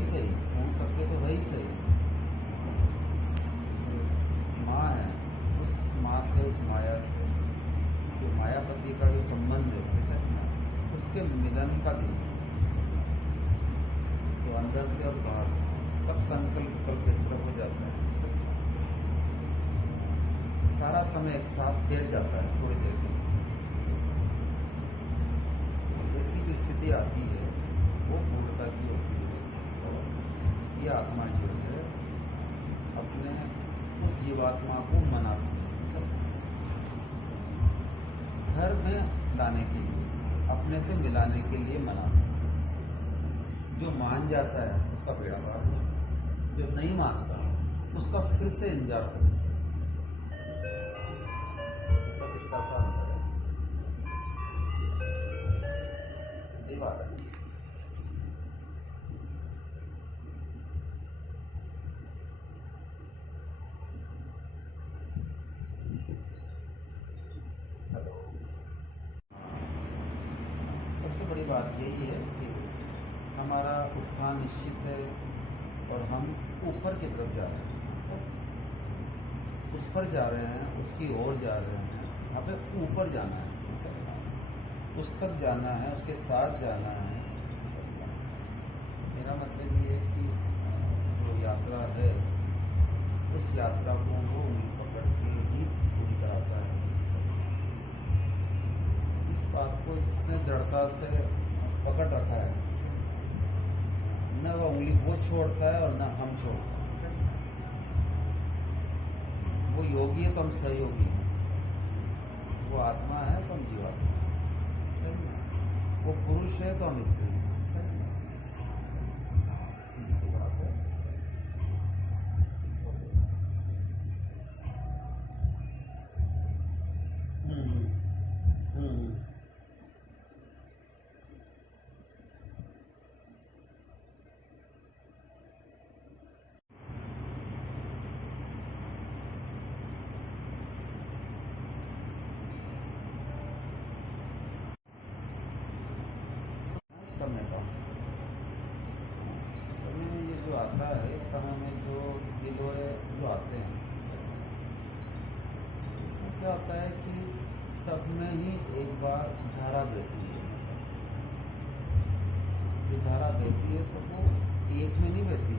वही सही, पूर्ण सबके तो वही सही। माँ है, उस माँ से, उस माया से, जो मायापति का जो संबंध है ऐसा ना, उसके मिलन का दिन है। तो अंदर से और बाहर से सब संकल्प कल्प एक तरफ हो जाता है। सारा समय एक साथ फेर जाता है थोड़ी देर में। ऐसी जो स्थिति आती है वो पूर्णता की होती है। और ये आत्मा जो है अपने उस जीवात्मा को मनाती है, घर में लाने के लिए, अपने से मिलाने के लिए मनाती है। जो मान जाता है उसका बेड़ा पार है, जो नहीं मानता उसका फिर से इंतजार करता है। बस इतना सा अंतर है। सही बात है। हेलो। सबसे बड़ी बात यही है कि हमारा उत्थान निश्चित है और हम ऊपर की तरफ जा रहे हैं, उस पर जा रहे हैं, उसकी ओर जा रहे हैं। हमें ऊपर जाना है, उस तक जाना है, उसके साथ जाना है। मेरा मतलब ये है कि जो यात्रा है उस यात्रा को वो उंगली पकड़ के ही पूरी कराता है। इस बात को जिसने दृढ़ता से पकड़ रखा है, न वह उंगली वो छोड़ता है और न हम छोड़ते हैं। वो योगी है तो हम सहयोगी हैं, वो आत्मा है तो हम जीवात्मा हैं। सही है। वो पुरुष है तो हम स्त्री हैं। सही है। सीधी सी बात है। हम्म हम्म हम्म। समय का, समय में ये जो आता है, इस समय में जो ये लोग जो आते हैं, इसमें क्या होता है कि सब में ही एक बार धारा बहती है। जो धारा बहती है तो वो एक में नहीं बहती,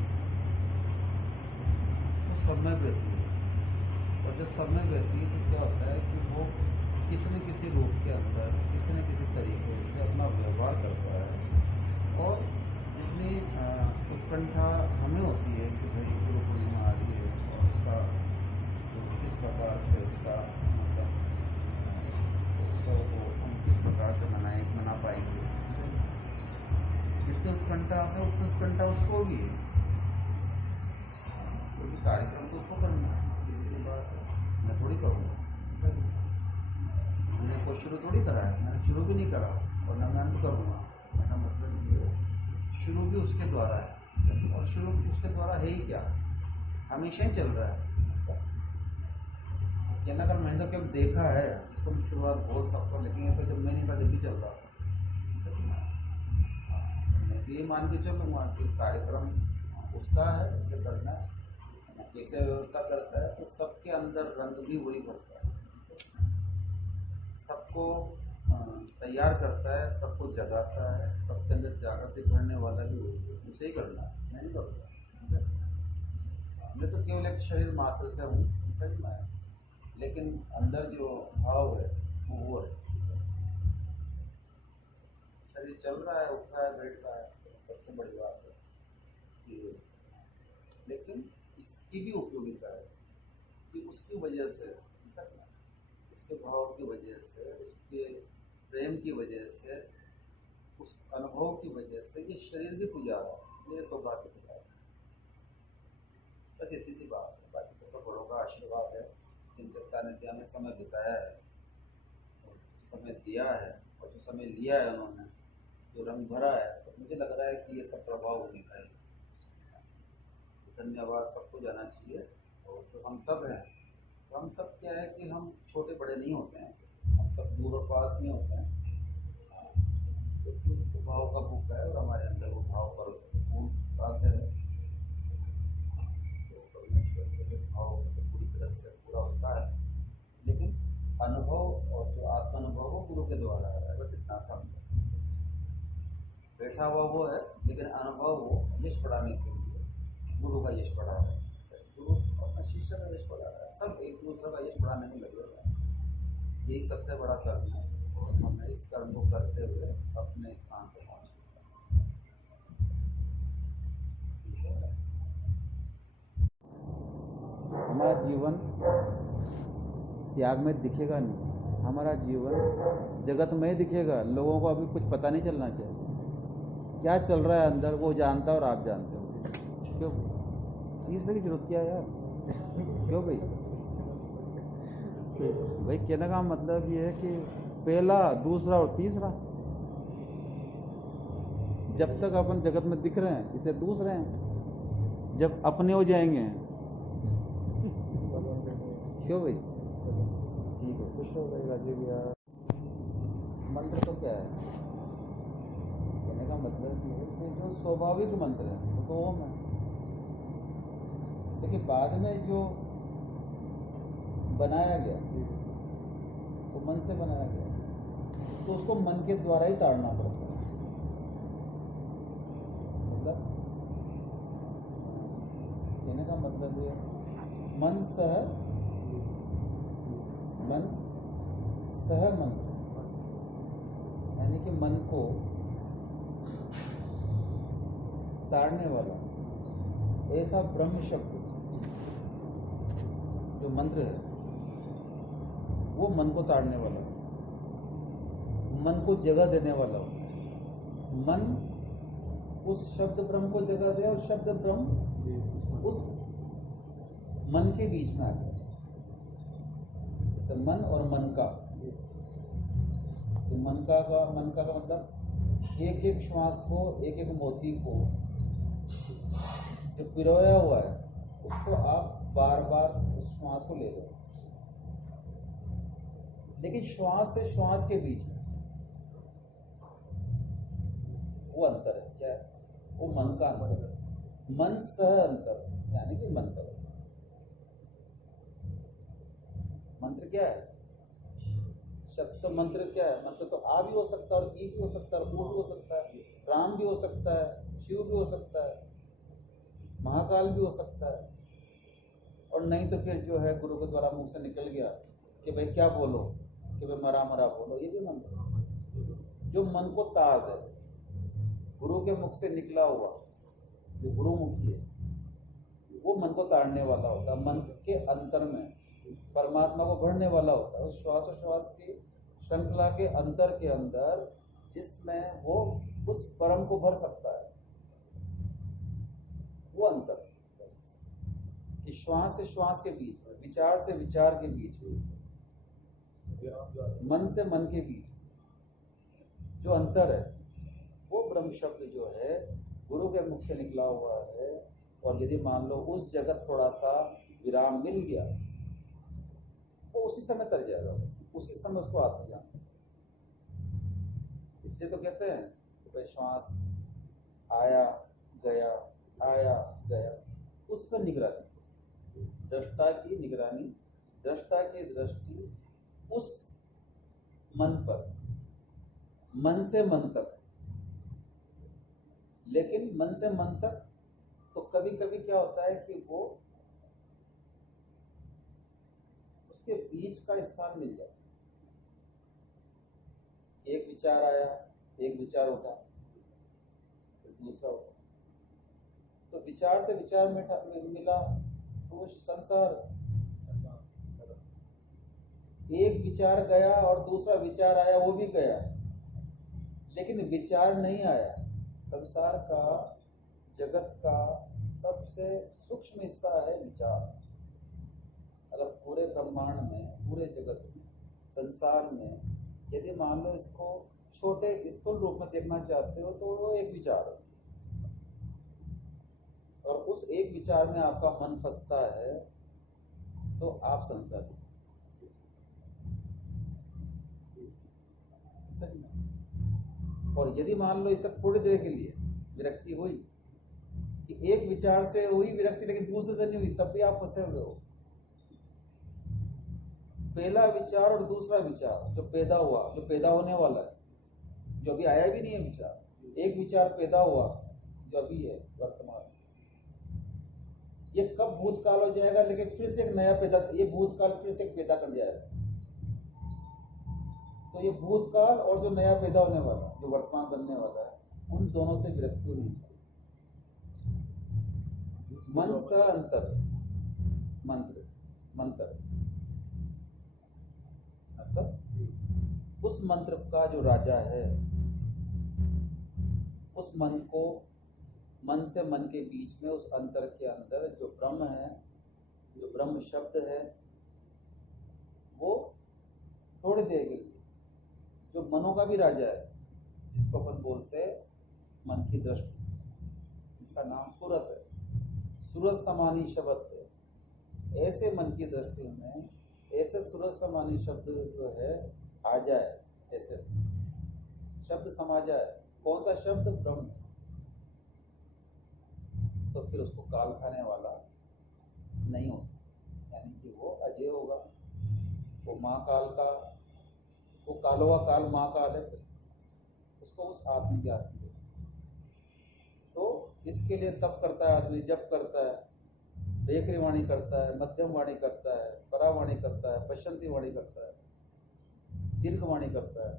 वो सब में बहती है। और जब सब में बहती है तो क्या होता है कि वो किसी न किसी रूप के अंदर किसी न किसी तरीके से अपना व्यवहार करता है। और जितनी उत्कंठा हमें होती है कि भाई गुरु पूर्णिमा आ रही है और उसका किस प्रकार से उसका मतलब उत्सव को हम किस प्रकार से मना पाएंगे, जितनी उत्कंठा हमें उतनी उत्कंठा उसको भी है, क्योंकि कार्यक्रम तो उसको करना है। सीधी सी बात है, मैं थोड़ी करूँगा। मैंने कोई शुरू थोड़ी करा है, मैंने शुरू भी नहीं करा और न मैं अंत करूँगा। मेरा मतलब ये शुरू भी उसके द्वारा है और शुरू उसके द्वारा है ही क्या, हमेशा ही चल रहा है। कहना कर मैंने तो केवल देखा है, जिसको मैं शुरुआत बोल सकता हूँ, लेकिन ये तो जब मैं नहीं था जब भी चल रहा था। मैं भी ये मान के चलूँगा कि कार्यक्रम उसका है, उसे करना है, कैसे व्यवस्था करता है तो सबके अंदर रंग भी वही भरता है, सबको तैयार करता है, सबको जगाता है, सबके अंदर जागृति भरने वाला भी वही है। उसे ही करना है, मैं नहीं करूँगा। मैं तो केवल एक शरीर मात्र से हूँ, सही में, लेकिन अंदर जो भाव है वो है। शरीर चल रहा है, उठ रहा है, बैठ रहा है, सबसे बड़ी बात है कि, लेकिन इसकी भी उपयोगिता है कि उसकी वजह से, उसके भाव की वजह से, उसके प्रेम की वजह से, उस अनुभव की वजह से ये शरीर भी पुजारा है, ये सौभाग्य पुजारा है। बस इतनी सी बात है। बाकी तो सब बड़ों का आशीर्वाद है, जिनके सानिध्य में समय बिताया है और समय दिया है और जो समय लिया है उन्होंने, जो रंग भरा है, तो मुझे लग रहा है कि ये सब प्रभाव होने का है। धन्यवाद सबको जाना चाहिए। और जो हम सब हैं, तो हम सब क्या है कि हम छोटे बड़े नहीं होते हैं, हम सब दूर और पास में होते हैं, क्योंकि तो भाव का भूख है और हमारे अंदर वो भाव पर पास है तो परमेश्वर के भाव तो पूरी तरह से पूरा होता है, लेकिन अनुभव और जो आत्मानुभव वो गुरु के द्वारा है, बस इतना समझो। बैठा हुआ वो है, लेकिन अनुभव वो यश बढ़ाने के लिए गुरु का यश बढ़ा रहा है, गुरु अपना शिष्य का यश बढ़ा रहा है, सब एक दूसरे का यश बढ़ाने में लगे हुए हैं। यही सबसे बड़ा कर्म है और हमें इस कर्म को करते हुए अपने स्थान पर पहुँचना है। हमारा जीवन त्याग में दिखेगा नहीं, हमारा जीवन जगत में ही दिखेगा। लोगों को अभी कुछ पता नहीं चलना चाहिए क्या चल रहा है अंदर, वो जानता है और आप जानते हो। क्यों तीसरे की जरूरत क्या है यार? क्यों भाई? भाई कहने का मतलब ये है कि पहला, दूसरा और तीसरा, जब तक अपन जगत में दिख रहे हैं इसे दूसरे हैं, जब अपने हो जाएंगे क्यों भाई? ठीक है, खुश हो गई राजीव यार। मंत्र तो क्या है? कहने का मतलब ये है कि जो स्वाभाविक मंत्र है वो तो ओम है, लेकिन बाद में जो बनाया गया वो मन से बनाया गया, तो उसको मन के द्वारा ही ताड़ना पड़ता है। मतलब कहने का मतलब ये मन सह मंत्र, यानी कि मन को ताड़ने वाला ऐसा ब्रह्म शब्द जो मंत्र है वो मन को ताड़ने वाला, मन को जगह देने वाला। मन उस शब्द ब्रह्म को जगह दे और शब्द ब्रह्म उस मन के बीच में आ गया। जैसे मन और मन का, तो मन का मतलब एक एक श्वास को, एक एक मोती को जो पिरोया हुआ है उसको आप बार बार उस श्वास को ले लो, लेकिन श्वास से श्वास के बीच में वो अंतर है। क्या है वो? मन का अंतर है, मन सह अंतर, यानी कि मंत्र। मंत्र क्या है? शब्द तो मंत्र क्या है? मंत्र तो आ भी हो सकता है और ई भी हो सकता है, ऊ भी हो सकता है, राम भी हो सकता है, शिव भी हो सकता है, महाकाल भी हो सकता है, और नहीं तो फिर जो है गुरु के द्वारा मुंह से निकल गया कि भाई क्या बोलो, कि भाई मरा मरा बोलो, ये भी मंत्र। जो मन को ताज है, गुरु के मुख से निकला हुआ जो गुरुमुखी है वो मन को ताड़ने वाला होता है, मन के अंतर में परमात्मा को भरने वाला होता है। उस श्वास श्वास की श्रृंखला के अंतर के अंदर जिसमें वो उस परम को भर सकता है, वो अंतर बस। कि श्वास से श्वास के बीच में, विचार से विचार के बीच में, मन से मन के बीच जो अंतर है वो ब्रह्म शब्द जो है गुरु के मुख से निकला हुआ है। और यदि मान लो उस जगह थोड़ा सा विराम मिल गया तो उसी समय तर जाएगा, उसी समय उसको आत्मज्ञान। इसलिए तो कहते हैं कि भाई श्वास आया गया, आया गया, उस पर निगरानी, दृष्टा की निगरानी, दृष्टा की दृष्टि उस मन पर, मन से मन तक। लेकिन मन से मन तक तो कभी कभी क्या होता है कि वो उसके बीच का स्थान मिल जाता है। एक विचार आया, एक विचार उठा, फिर दूसरा उठा, तो विचार से विचार मिला तो वो संसार। एक विचार गया और दूसरा विचार आया, वो भी गया, लेकिन विचार नहीं आया। संसार का, जगत का सबसे सूक्ष्म हिस्सा है विचार। अगर पूरे ब्रह्मांड में, पूरे जगत में, संसार में यदि मान लो इसको छोटे स्थूल रूप में देखना चाहते हो तो वो एक विचार है, और उस एक विचार में आपका मन फंसता है तो आप संसारी। सही में। और यदि मान लो इससे थोड़ी देर के लिए विरक्ति हुई कि एक विचार से हुई विरक्ति लेकिन दूसरे से नहीं हुई, तब भी आप फंसे हुए हो। पहला विचार और दूसरा विचार जो पैदा हुआ, जो पैदा होने वाला है, जो अभी आया भी नहीं है विचार, एक विचार पैदा हुआ जो अभी है वर्तमान, ये कब भूतकाल हो जाएगा, लेकिन फिर से एक नया पैदा, ये भूतकाल फिर से एक पैदा कर जाएगा। तो ये भूतकाल और जो नया पैदा होने वाला, जो वर्तमान बनने वाला है, उन दोनों से विरक्ति होनी चाहिए। मन स अंतर मंत्र, मंत्र मतलब उस मंत्र का जो राजा है, उस मन को, मन से मन के बीच में, उस अंतर के अंदर जो ब्रह्म है, जो ब्रह्म शब्द है, वो थोड़ी देर के लिए, जो मनों का भी राजा है, जिसको अपन बोलते हैं मन की दृष्टि, इसका नाम सूरत है। सूरत समानी शब्द है। ऐसे मन की दृष्टि में ऐसे सूरत समानी शब्द जो है आ जाए, ऐसे शब्द समा जाए, कौन सा शब्द? ब्रह्म। तो फिर उसको काल खाने वाला नहीं हो सकता, यानी कि वो अजय होगा, वो महाकाल का, वो कालोवा काल महाकाल है, उसको उस आत्मज्ञान की। तो इसके लिए तप करता है आदमी, जप करता है, बेकरी वाणी करता है, मध्यम वाणी करता है, परावाणी करता है, पश्चंती वाणी करता है, दीर्घ वाणी करता है।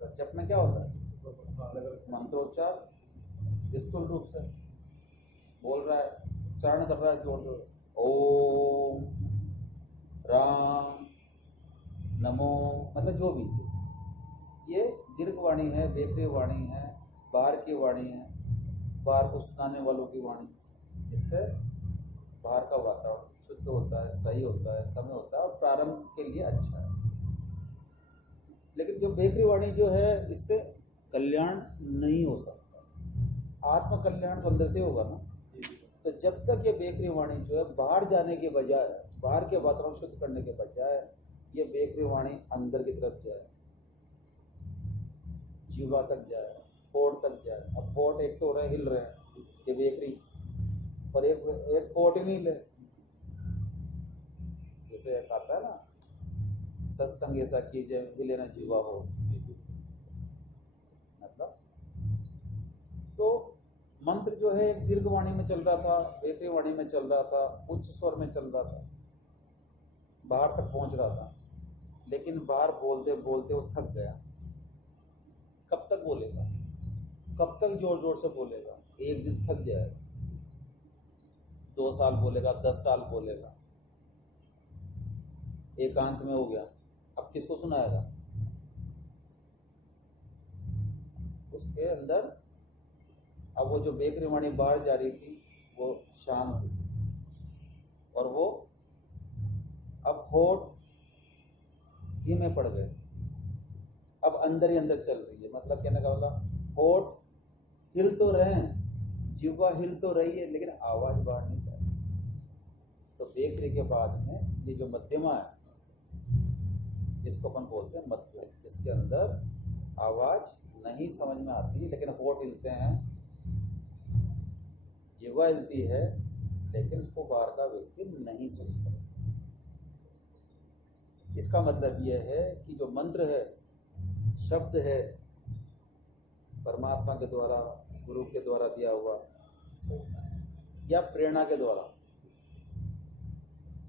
तो जप में क्या होता है? मंत्रोच्चार स्थूल रूप से बोल रहा है, उच्चारण कर रहा है जोर जोर, ओम राम नमो, मतलब जो भी, ये दीर्घ वाणी है, बेकरी वाणी है, बाहर की वाणी है, बाहर को सुनाने वालों की वाणी। इससे बाहर का वातावरण शुद्ध होता है, सही होता है, समय होता है और प्रारंभ के लिए अच्छा है। लेकिन जो बेकरी वाणी जो है, इससे कल्याण नहीं हो सकता। आत्म कल्याण तो अंदर से होगा ना। तो जब तक ये बेकरी वाणी जो है बाहर जाने के बजाय, बाहर के वातावरण शुद्ध करने के बजाय, ये बेकरी वाणी अंदर की तरफ जाए, जीवा तक जाए, पोट तक जाए। अब पोट एक तो रहे, हिल रहे हैं ये बेकरी, पर एक पोट ही नहीं ले। जैसे एक आता है ना, सत्संग ऐसा कीजिए हिले ना जीवा हो, मतलब। तो मंत्र जो है एक दीर्घ वाणी में चल रहा था, बेकरी वाणी में चल रहा था, उच्च स्वर में चल रहा था, बाहर तक पहुंच रहा था, लेकिन बाहर बोलते बोलते वो थक गया। कब तक बोलेगा? कब तक जोर जोर से बोलेगा? एक दिन थक जाएगा, 2 साल बोलेगा, 10 साल बोलेगा, एकांत में हो गया, अब किसको सुनाएगा? उसके अंदर अब वो जो बेकरी वाणी बाहर जा रही थी वो शांत थी, और वो अब होठ ही में पड़ गए, अब अंदर ही अंदर चल रही है। मतलब कहने का मतलब, होठ हिल तो रहे हैं, जीवा हिल तो रही है, लेकिन आवाज बाहर नहीं जा रही। तो बेकरी के बाद में ये जो मध्यमा है, इसको अपन बोलते हैं मध्य, जिसके अंदर आवाज नहीं समझ में आती, लेकिन होठ हिलते हैं, जीवा हिलती है, लेकिन उसको बाहर का व्यक्ति नहीं सुन सकता। इसका मतलब यह है कि जो मंत्र है, शब्द है, परमात्मा के द्वारा, गुरु के द्वारा दिया हुआ, या प्रेरणा के द्वारा,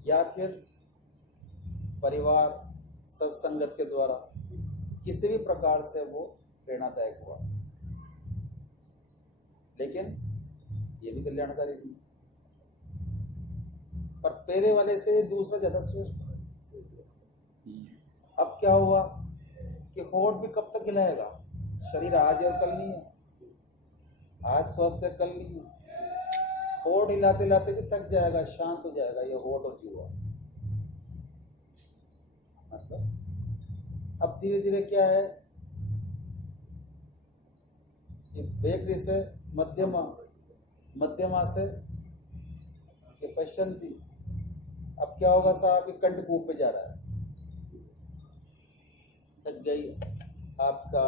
या फिर परिवार सत्संगत के द्वारा, किसी भी प्रकार से वो प्रेरणादायक हुआ, लेकिन ये भी कल्याणकारी नहीं। पर पहले वाले से दूसरा ज्यादा श्रेष्ठ। अब क्या हुआ कि होठ भी कब तक हिलाएगा? शरीर आज और कल नहीं है, आज स्वस्थ है, कल नहीं है। होठ हिलाते हिलाते भी थक जाएगा, शांत हो जाएगा ये होठ और जीवा। मतलब अब धीरे धीरे क्या है, ये बेकरी से मध्यमा, मध्यमा से ये पश्चंती। अब क्या होगा साहब, ये कंठकूप पे जा रहा है, थक गई आपका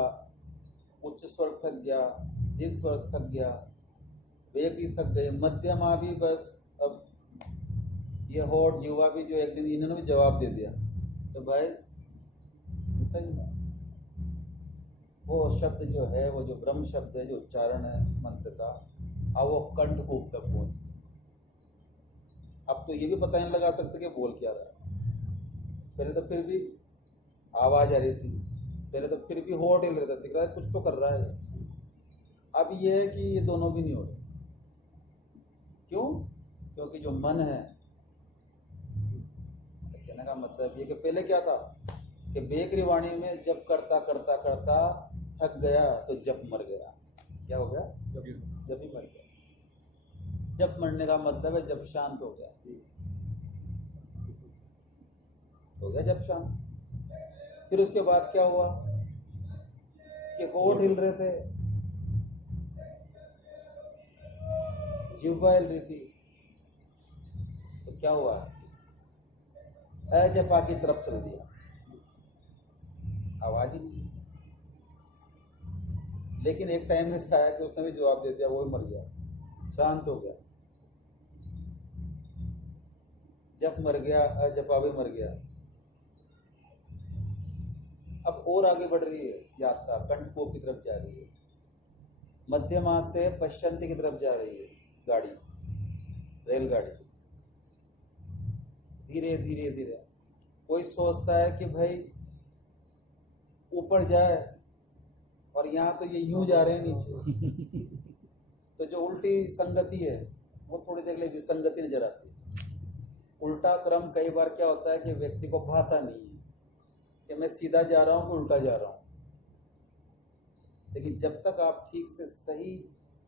उच्च स्वर, थक गया, दीर्घ स्वर थक गया, वेग भी थक गए, मध्यमा भी बस, अब ये होठ जीवा भी जो एक दिन इन्होंने भी जवाब दे दिया, तो भाई सही में वो शब्द जो है, वो जो ब्रह्म शब्द है, जो उच्चारण है मंत्र का, अब वो कंठकूप तक पहुंच। अब तो ये भी पता नहीं लगा सकते कि बोल क्या रहा है। पहले तो फिर भी आवाज आ रही थी, पहले तो फिर भी होठ हिल रहा था, दिख रहा है कुछ तो कर रहा है। अब ये है कि ये दोनों भी नहीं हो रहे। क्यों? क्योंकि जो मन है, कहने का मतलब ये कि पहले क्या था कि बेकरी वाणी में जब करता करता करता थक गया तो जब मर गया। क्या हो गया? जब ही मर गया। जब मरने का मतलब है जब शांत हो गया, हो गया जब शांत। फिर उसके बाद क्या हुआ कि होठ हिल रहे थे, जिह्वा हिल रही थी, तो क्या हुआ? अजपा की तरफ चल दिया, आवाज ही नहीं। लेकिन एक टाइम में आया कि उसने भी जवाब दे दिया, वो भी मर गया, शांत हो गया। जब मर गया, अजपा भी मर गया। अब और आगे बढ़ रही है यात्रा, कंठकोप की तरफ जा रही है, मध्यमा से पश्चिंती की तरफ जा रही है गाड़ी, रेलगाड़ी। धीरे धीरे धीरे कोई सोचता है कि भाई ऊपर जाए, और यहाँ तो ये यूं जा रहे हैं नीचे। तो जो उल्टी संगति है वो थोड़ी देर लिए विसंगति नजर आती है। उल्टा क्रम कई बार क्या होता है कि व्यक्ति को भाता नहीं है कि मैं सीधा जा रहा हूं कि उल्टा जा रहा हूं। लेकिन जब तक आप ठीक से सही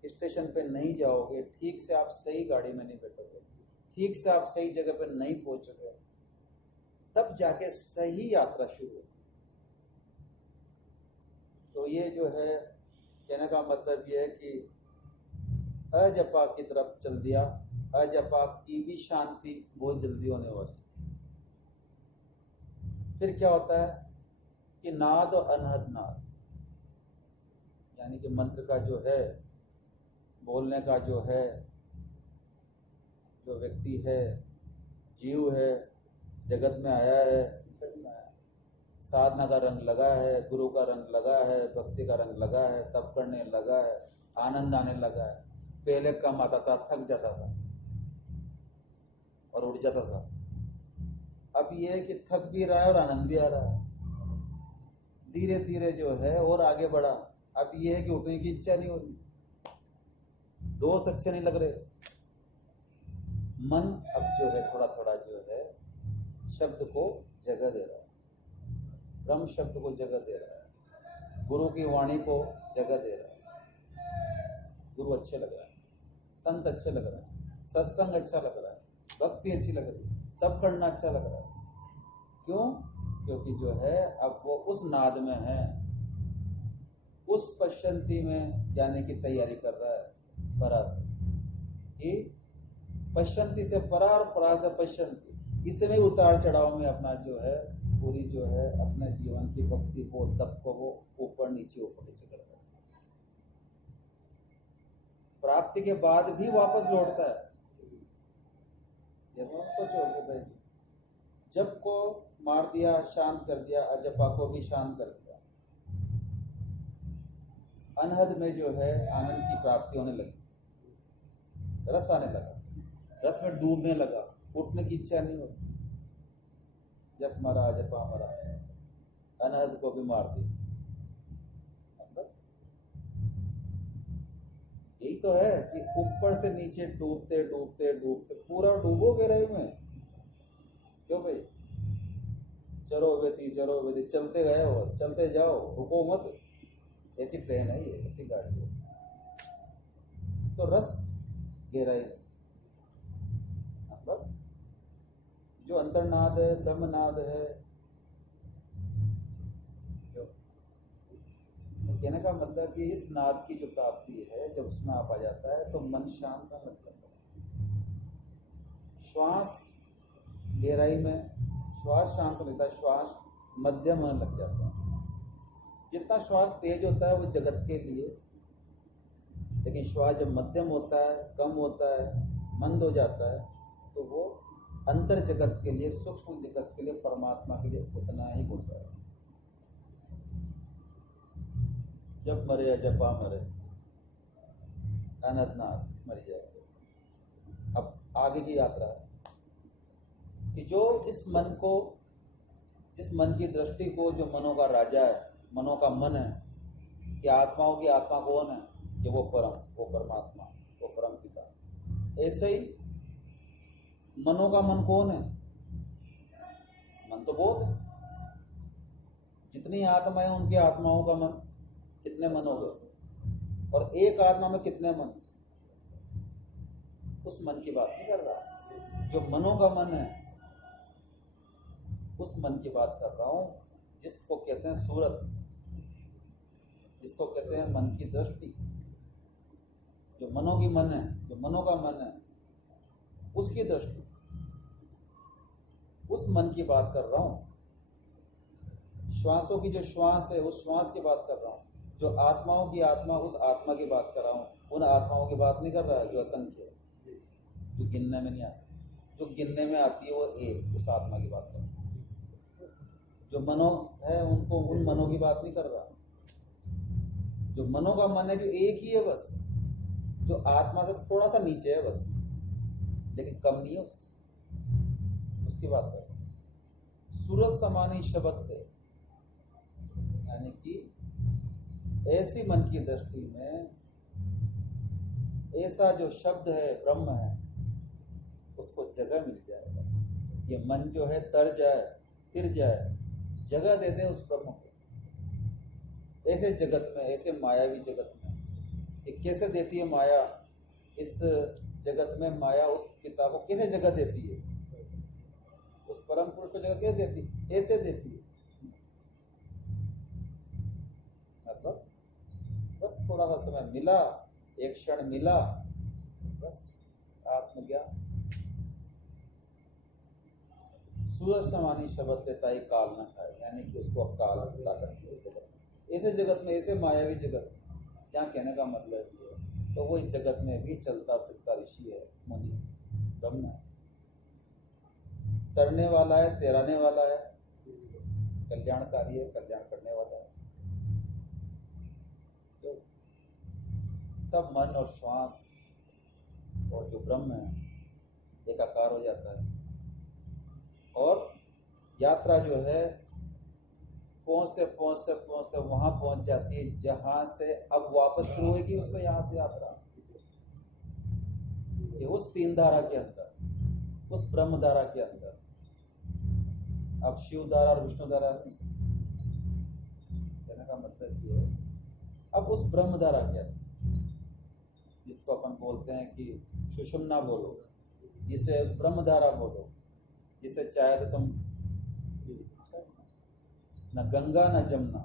स्टेशन पे नहीं जाओगे, ठीक से आप सही गाड़ी में नहीं बैठोगे, ठीक से आप सही जगह पर नहीं पहुंचोगे, तब जाके सही यात्रा शुरू होगी। तो ये जो है कहने का मतलब ये है कि अजपा की तरफ चल दिया। अजपा की भी शांति बहुत जल्दी होने वाली। फिर क्या होता है कि नाद और अनहद नाद, यानी कि मंत्र का जो है, बोलने का जो है, जो व्यक्ति है, जीव है, जगत में आया है, साधना का रंग लगा है, गुरु का रंग लगा है, भक्ति का रंग लगा है, तप करने लगा है, आनंद आने लगा है। पहले कम आता था, थक जाता था और उठ जाता था। अब ये है कि थक भी रहा है और आनंद भी आ रहा है। धीरे धीरे जो है और आगे बढ़ा। अब ये है कि उठने की इच्छा नहीं हो रही, दोस्त अच्छे नहीं लग रहे। मन अब जो है थोड़ा थोड़ा जो है शब्द को जगह दे रहा है, ब्रह्म शब्द को जगह दे रहा है, गुरु की वाणी को जगह दे रहा है। गुरु अच्छे लग रहा है, संत अच्छे लग रहा है, सत्संग अच्छा लग रहा है, भक्ति अच्छी लग रही है, तप करना अच्छा लग रहा है। क्यों? क्योंकि जो है अब वो उस नाद में है, उस पश्चंती में जाने की तैयारी कर रहा है, परा से। कि पश्चंती से परा और परा से पश्चंती, इसमें उतार चढ़ाव में अपना जो है पूरी जो है अपने जीवन की भक्ति को, तप को वो ऊपर नीचे कर रहा है। प्राप्ति के बाद भी वापस लौटता है। सोचो कि भाई जब को मार दिया, शांत कर दिया, अजपा को भी शांत कर दिया, अनहद में जो है आनंद की प्राप्ति होने लगी, रस आने लगा, रस में डूबने लगा, उठने की इच्छा नहीं होती। जब मरा, जपा मरा, अनहद को भी मार दिया। यही तो है कि ऊपर से नीचे डूबते डूबते डूबते पूरा डूबोगे रही में। क्यों भाई? चलो बेटी चलो बेटी, चलते गए हो, चलते जाओ, रुको मत। ऐसी ट्रेन है ये, ऐसी गाड़ी है। तो रस गहराई मतलब जो अंतर्नाद है, ब्रह्मनाद है, कहने का मतलब कि इस नाद की जो प्राप्ति है, जब उसमें आप आ जाता है तो मन शांत होने लगता है। श्वास गहराई में, श्वास शांत होता है, श्वास मध्यम होने लग जाता है। जितना श्वास तेज होता है वो जगत के लिए लेकिन श्वास जब मध्यम होता है, कम होता है, मंद हो जाता है, तो वो अंतर जगत के लिए, सूक्ष्म जगत के लिए, परमात्मा के लिए उतना ही होता है। जब मरे जपा मरे, अनंतनाथ मर जाए। अब आगे की यात्रा है कि जो इस मन की दृष्टि को, जो मनों का राजा है, मनों का मन है, कि आत्माओं की आत्मा कौन है, कि वो परम, वो परमात्मा, वो परम पिता। ऐसे ही मनों का मन कौन है? मन तो बहुत है। जितनी आत्मा है उनकी आत्माओं का मन, कितने मन हो गए? और एक आत्मा में कितने मन? उस मन की बात नहीं कर रहा। जो मनों का मन है, उस मन की बात कर रहा हूं, जिसको कहते हैं सूरत, जिसको कहते हैं मन की दृष्टि। जो मनों की मन है, जो मनों का मन है, उसकी दृष्टि, उस मन की बात कर रहा हूं। श्वासों की जो श्वास है, उस श्वास की बात कर रहा हूं। जो आत्माओं की आत्मा, उस आत्मा की बात कर रहा हूं। उन आत्माओं की बात नहीं कर रहा है जो असंख्य है, जो गिनने में नहीं आती। जो गिनने में आती है वो एक, उस आत्मा की बात कर रहा हूं। जो मनो है, उनको, उन मनों की बात नहीं कर रहा। जो मनों का मन है, जो एक ही है बस, जो आत्मा से थोड़ा सा नीचे है बस, लेकिन कम नहीं है उसकी बात कर रहा हूं। सूरत समानी शब्द है, यानी कि ऐसी मन की दृष्टि में ऐसा जो शब्द है, ब्रह्म है, उसको जगह मिल जाए बस। ये मन जो है तर जाए, फिर जाए, जगह दे दे उस ब्रह्म को। ऐसे जगत में, ऐसे मायावी जगत में, ये कैसे देती है माया इस जगत में? माया उस पिता को कैसे जगह देती है? उस परम पुरुष को जगह कैसे देती है? ऐसे देती है। मतलब बस थोड़ा सा समय मिला, एक क्षण मिला, बस आत्मज्ञान। सूरज समानी शब्द देता ही काल न खाए, यानी कि उसको काल ताकत है। इस जगत में, ऐसे जगत में, ऐसे मायावी जगत, क्या कहने का मतलब है? तो वो इस जगत में भी चलता फिरता ऋषि है, मुनि, ब्रह्म है, तरने वाला है, तैराने वाला है, कल्याणकारी है, कल्याण करने वाला है। तो तब मन और श्वास और जो ब्रह्म है एकाकार हो जाता है, और यात्रा जो है पहुंचते पहुंचते पहुंचते वहां पहुंच जाती है जहां से अब वापस शुरू होगी। उससे यहां से यात्रा ये उस तीन धारा के अंदर, उस ब्रह्म धारा के अंदर। अब शिव धारा और विष्णु धारा नहीं, कहने का मतलब ये है, अब उस ब्रह्म धारा के अंदर, जिसको अपन बोलते हैं कि सुषुम्ना बोलो, जिसे उस ब्रह्म धारा बोलो, जिसे चाहे तो तुम न गंगा न जमुना,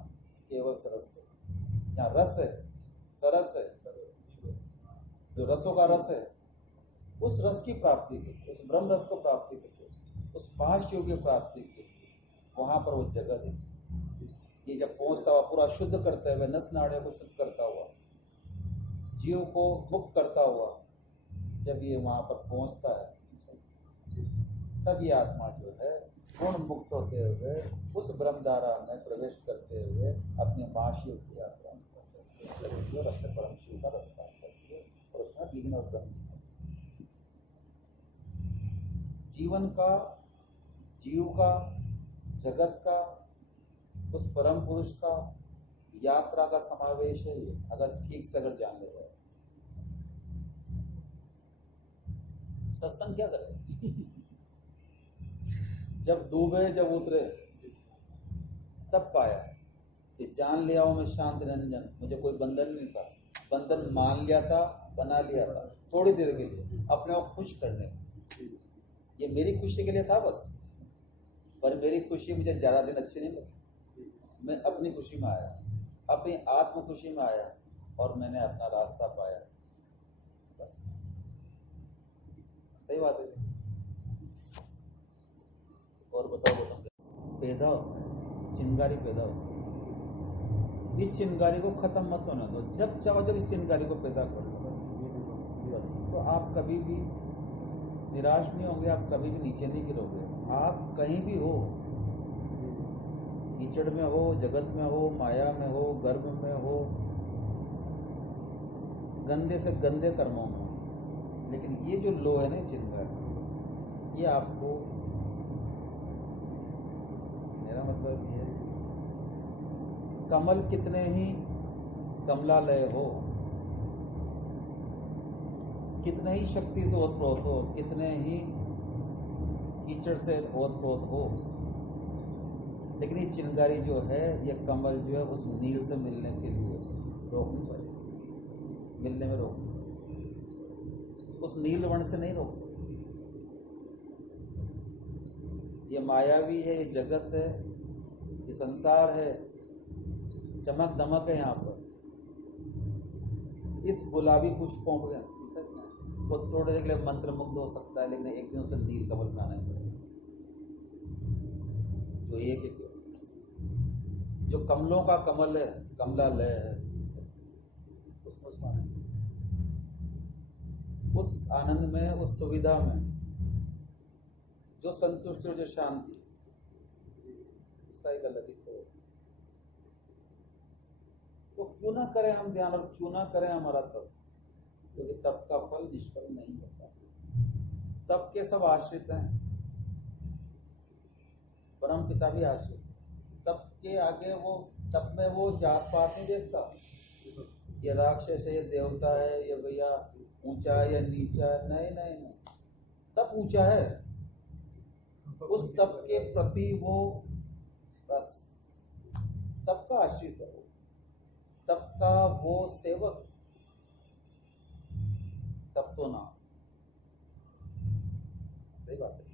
केवल सरस्वती। जहाँ रस है, सरस है, जो रसों का रस है, उस रस की प्राप्ति के लिए, उस ब्रह्म रस को प्राप्ति के लिए, उस महाशिव की प्राप्ति के लिए वहां पर वो जगह देती। ये जब पहुंचता हुआ, पूरा शुद्ध करते हुए, नस नाड़ियों को शुद्ध करता हुआ, जीव को मुक्त करता हुआ, जब ये वहां पर पहुंचता है, तब ये आत्मा जो है गुण मुक्त होते हुए उस ब्रह्मधारा में प्रवेश करते हुए अपने महाशिव की यात्रा में अपने परम शिव का रास्ता करती है, और उसमें लीन और ब्रह्म जीवन का, जीव का, जगत का, उस परम पुरुष का यात्रा का समावेश है ये, अगर ठीक से अगर जान ले जाए। सत्संग क्या करे? जब डूबे, जब उतरे, तब पाया कि जान लिया हूं मैं शांति रंजन, मुझे कोई बंधन नहीं था। बंधन मान लिया था, बना लिया था थोड़ी देर के लिए, अपने आप खुश करने। ये मेरी खुशी के लिए था बस, पर मेरी खुशी मुझे ज्यादा दिन अच्छी नहीं लगी। मैं अपनी खुशी में आया, अपनी आत्म खुशी में आया, और मैंने अपना रास्ता पाया, बस। सही बात है। और बताओ, पैदा चिंगारी पैदा हो, इस चिंगारी को खत्म मत होने दो। जब चाहो जब इस चिंगारी को पैदा करो, बस। तो आप कभी भी निराश नहीं होंगे, आप कभी भी नीचे नहीं गिरोगे। आप कहीं भी हो, कीचड़ में हो, जगत में हो, माया में हो, गर्भ में हो, गंदे से गंदे कर्मों में, लेकिन ये जो लो है ना चिंगारी, ये आपको, मेरा मतलब ये, कमल कितने ही कमलालय हो, कितने ही शक्ति से ओतप्रोत हो, कितने ही कीचड़ से ओतप्रोत हो, लेकिन ये चिंगारी जो है, ये कमल जो है, उस नील से मिलने के लिए रोक नहीं पाएगी, मिलने में रोक, उस नील वर्ण से नहीं रोक सकती। ये मायावी है, ये जगत है, ये संसार है, चमक दमक है यहाँ पर। इस गुलाबी पुष्पों को वो थोड़े देर के लिए मंत्र मुग्ध हो सकता है, लेकिन एक दिन उसे नील कमल में आना पड़ेगा, जो एक एक, जो कमलों का कमल है, कमलालय है, उसमें आना, उस आनंद में, उस सुविधा में, जो संतुष्टि और जो शांति, उसका एक अलग ही तो क्यों ना करें हम ध्यान, और क्यों ना करें हमारा तप, क्योंकि तप का फल निष्फल नहीं होता। तप के सब आश्रित हैं, परम पिता भी आश्रित। तप के आगे वो, तप में वो जात पात नहीं देखता, ये राक्षस है, ये देवता है, ये भैया ऊंचा है या नीचा है, नहीं नहीं नहीं, तप ऊंचा है। उस तप के प्रति वो बस तप का आश्रित है, तप का वो सेवक, तप तो ना, सही बात है।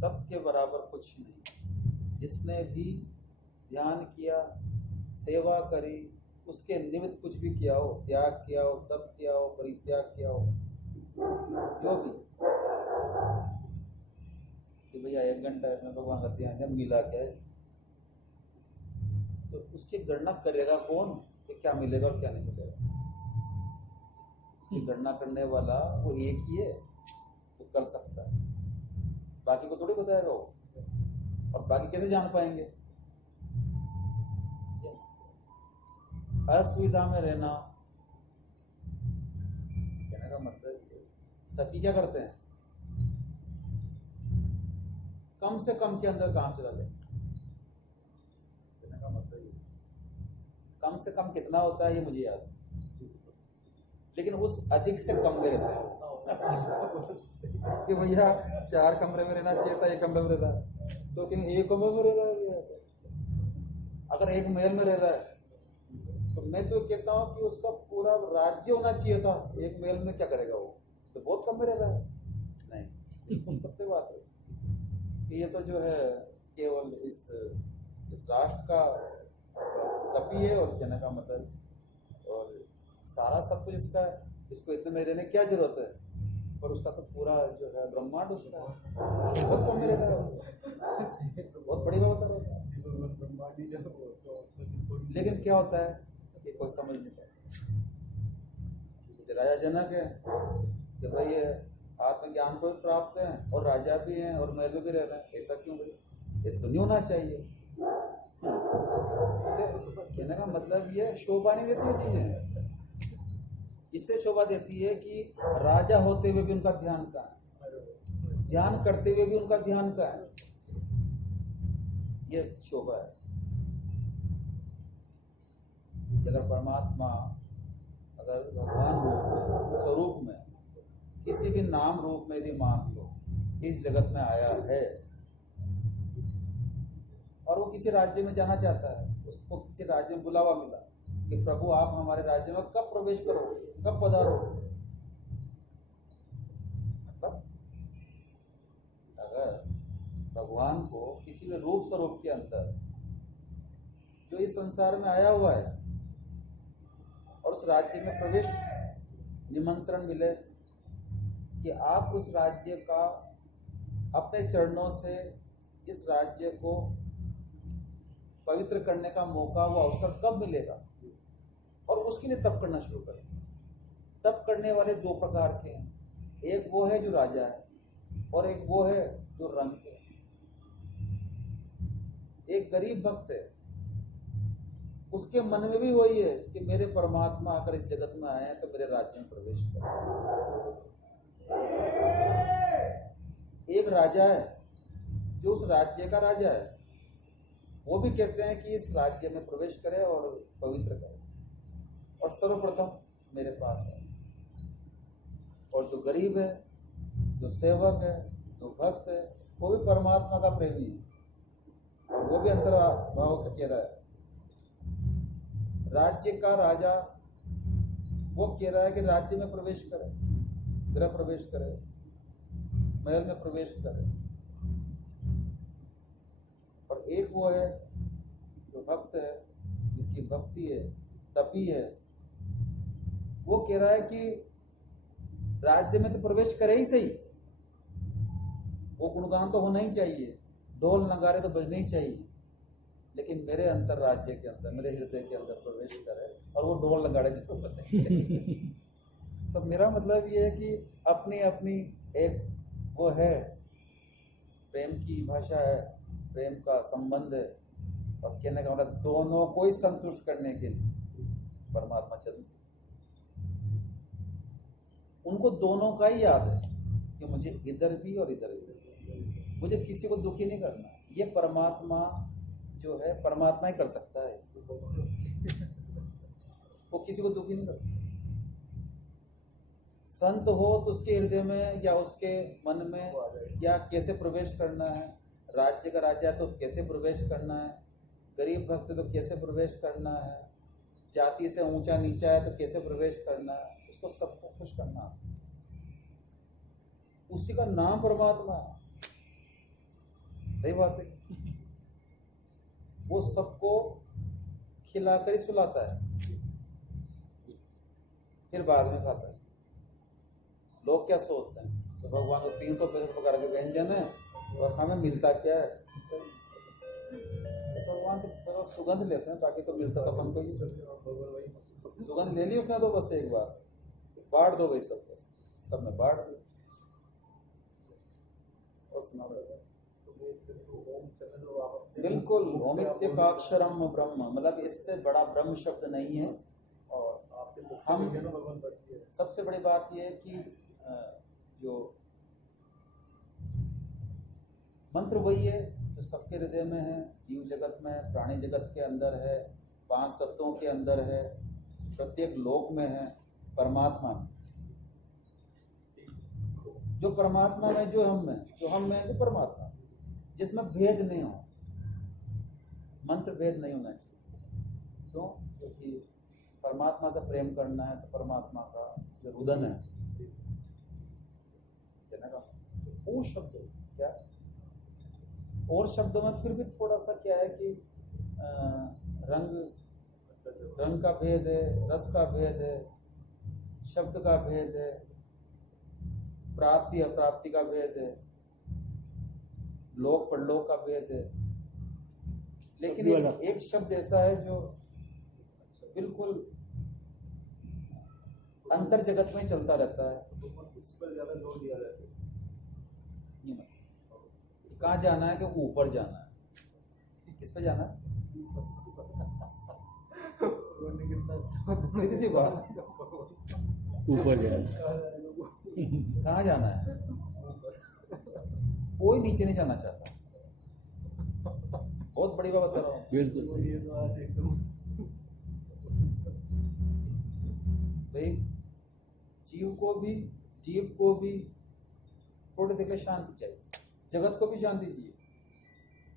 तप के बराबर कुछ नहीं। जिसने भी ध्यान किया, सेवा करी, उसके निमित्त कुछ भी किया हो, त्याग किया हो, तप किया हो, परित्याग किया हो, जो भी, कि भैया 1 घंटा इसमें भगवान का ध्यान है, मिला क्या है, तो उसकी गणना करेगा कौन कि क्या मिलेगा और क्या नहीं मिलेगा? उसकी गणना करने वाला वो एक ही है, वो कर सकता है, बाकी को थोड़ी बताएगा वो, और बाकी कैसे जान पाएंगे? असुविधा में रहना, कहने का मतलब तभी क्या करते हैं, कम से कम के अंदर काम चला ले। कहने का मतलब कम से कम कितना होता है ये मुझे याद, लेकिन उस अधिक से कम में रहता है कि भैया 4 कमरे में रहना चाहिए था, 1 कमरे में रहता है, तो क्यों 1 कमरे में रह रहा है? अगर 1 महल में रह रहा है तो मैं तो कहता हूँ कि उसका पूरा राज्य होना चाहिए था। 1 महल में क्या करेगा वो, तो बहुत कम में रह रहा है। नहीं, सत्य बात है कि ये तो जो है केवल इस राष्ट्र का कपी है, और कहने का मतलब, और सारा सब कुछ इसका, इसको इतने में रहने क्या जरूरत है, पर उसका तो पूरा जो है ब्रह्मांड उसका बहुत कम में रहता है, बहुत बड़ी बात है। लेकिन क्या होता है कि कोई समझ नहीं पाता। राजा जनक है कि भाई ये आत्मज्ञान को भी प्राप्त है और राजा भी हैं और महल में भी रह रहे हैं, ऐसा क्यों भाई? ऐसा तो नहीं होना चाहिए। कहने का मतलब ये शोभा नहीं देती है चीजें, इससे शोभा देती है कि राजा होते हुए भी उनका ध्यान कहाँ है, ध्यान करते हुए भी उनका ध्यान कहाँ है, ये शोभा है। अगर परमात्मा, अगर भगवान स्वरूप में, किसी भी नाम रूप में यदि मान लो इस जगत में आया है, और वो किसी राज्य में जाना चाहता है, उसको किसी राज्य में बुलावा मिला कि प्रभु आप हमारे राज्य में कब प्रवेश करोगे, कब पधारोगे, मतलब अगर भगवान को किसी भी रूप स्वरूप के अंदर जो इस संसार में आया हुआ है और उस राज्य में प्रवेश निमंत्रण मिले कि आप उस राज्य का अपने चरणों से इस राज्य को पवित्र करने का मौका, वो अवसर कब मिलेगा, और उसके लिए तप करना शुरू करें। तप करने वाले दो प्रकार के हैं, एक वो है जो राजा है और एक वो है जो रंग है। एक गरीब भक्त है, उसके मन में भी वही है कि मेरे परमात्मा अगर इस जगत में आए हैं तो मेरे राज्य में प्रवेश करें। एक राजा है जो उस राज्य का राजा है, वो भी कहते हैं कि इस राज्य में प्रवेश करे और पवित्र करे, और सर्वप्रथम मेरे पास है। और जो गरीब है, जो सेवक है, जो भक्त है, वो भी परमात्मा का प्रेमी है, और वो भी अंतर्भाव से कह रहा है। राज्य का राजा वो कह रहा है कि राज्य में प्रवेश करे, गृह प्रवेश करे, महल में प्रवेश करे। और एक वो है जो भक्त है, जिसकी भक्ति है, तपी है, वो कह रहा है कि राज्य में तो प्रवेश करे ही सही, वो गुणगान तो होना ही चाहिए, ढोल नगारे तो बजने ही चाहिए, लेकिन मेरे अंतर राज्य के अंदर, मेरे हृदय के अंदर प्रवेश करे, और वो ढोल नगाड़े तो बजने चाहिए। तो मेरा मतलब ये है कि अपनी अपनी एक वो है, प्रेम की भाषा है, प्रेम का संबंध है, और कहने का मतलब दोनों को ही संतुष्ट करने के लिए परमात्मा चल, उनको दोनों का ही याद है कि मुझे इधर भी और इधर भी, मुझे किसी को दुखी नहीं करना। ये परमात्मा जो है, परमात्मा ही कर सकता है, वो किसी को दुखी नहीं कर सकता। संत हो तो उसके हृदय में या उसके मन में या कैसे प्रवेश करना है, राज्य का राजा तो कैसे प्रवेश करना है, गरीब भक्त तो कैसे प्रवेश करना है, जाति से ऊंचा नीचा है तो कैसे प्रवेश करना है, उसको सबको खुश करना है। उसी का नाम परमात्मा है, सही बात है। वो सबको खिलाकर ही सुलाता है, फिर बाद में खाता है। लोग क्या सोचते हैं तो भगवान को 365 प्रकार के व्यंजन है और हमें मिलता क्या है, तो भगवान की तरफ सुगंध लेते हैं, बाकी तो मिलता तो अपन को ही। सुगंध ले ली उसने तो बस एक बार बांट दो भाई, सब बस सब में बांट दो। और सुना बिल्कुल, ओमित्यकाक्षरम ब्रह्म, मतलब इससे बड़ा ब्रह्म शब्द नहीं है। और हम सबसे बड़ी बात यह है कि जो मंत्र वही है जो सबके हृदय में है, जीव जगत में, प्राणी जगत के अंदर है, 5 तत्वों के अंदर है, प्रत्येक लोक में है, परमात्मा में। जो परमात्मा में, जो हम में, जो हम में, जो परमात्मा, जिसमें भेद नहीं हो, मंत्र भेद नहीं होना चाहिए। क्यों? क्योंकि परमात्मा से प्रेम करना है तो परमात्मा का जो रुदन है, वो शब्द क्या, और शब्दों में फिर भी थोड़ा सा क्या है कि रंग का भेद है, रस का भेद है, शब्द का भेद है, प्राप्ति अप्राप्ति का भेद है, लोक परलोक का भेद है। लेकिन एक शब्द ऐसा है जो बिल्कुल अंतर जगत में चलता रहता है। इस पर ज्यादा जोर दिया जाता है। कहाँ जाना है कि ऊपर जाना है, किस पे जाना है? सीधी सी बात, ऊपर जाना। कहाँ जाना है? कोई नीचे नहीं जाना चाहता। बहुत बड़ी बात बता रहा हूँ। बिल्कुल भाई, जीव को भी थोड़ी देर के लिए शांति चाहिए, जगत को भी शांति चाहिए,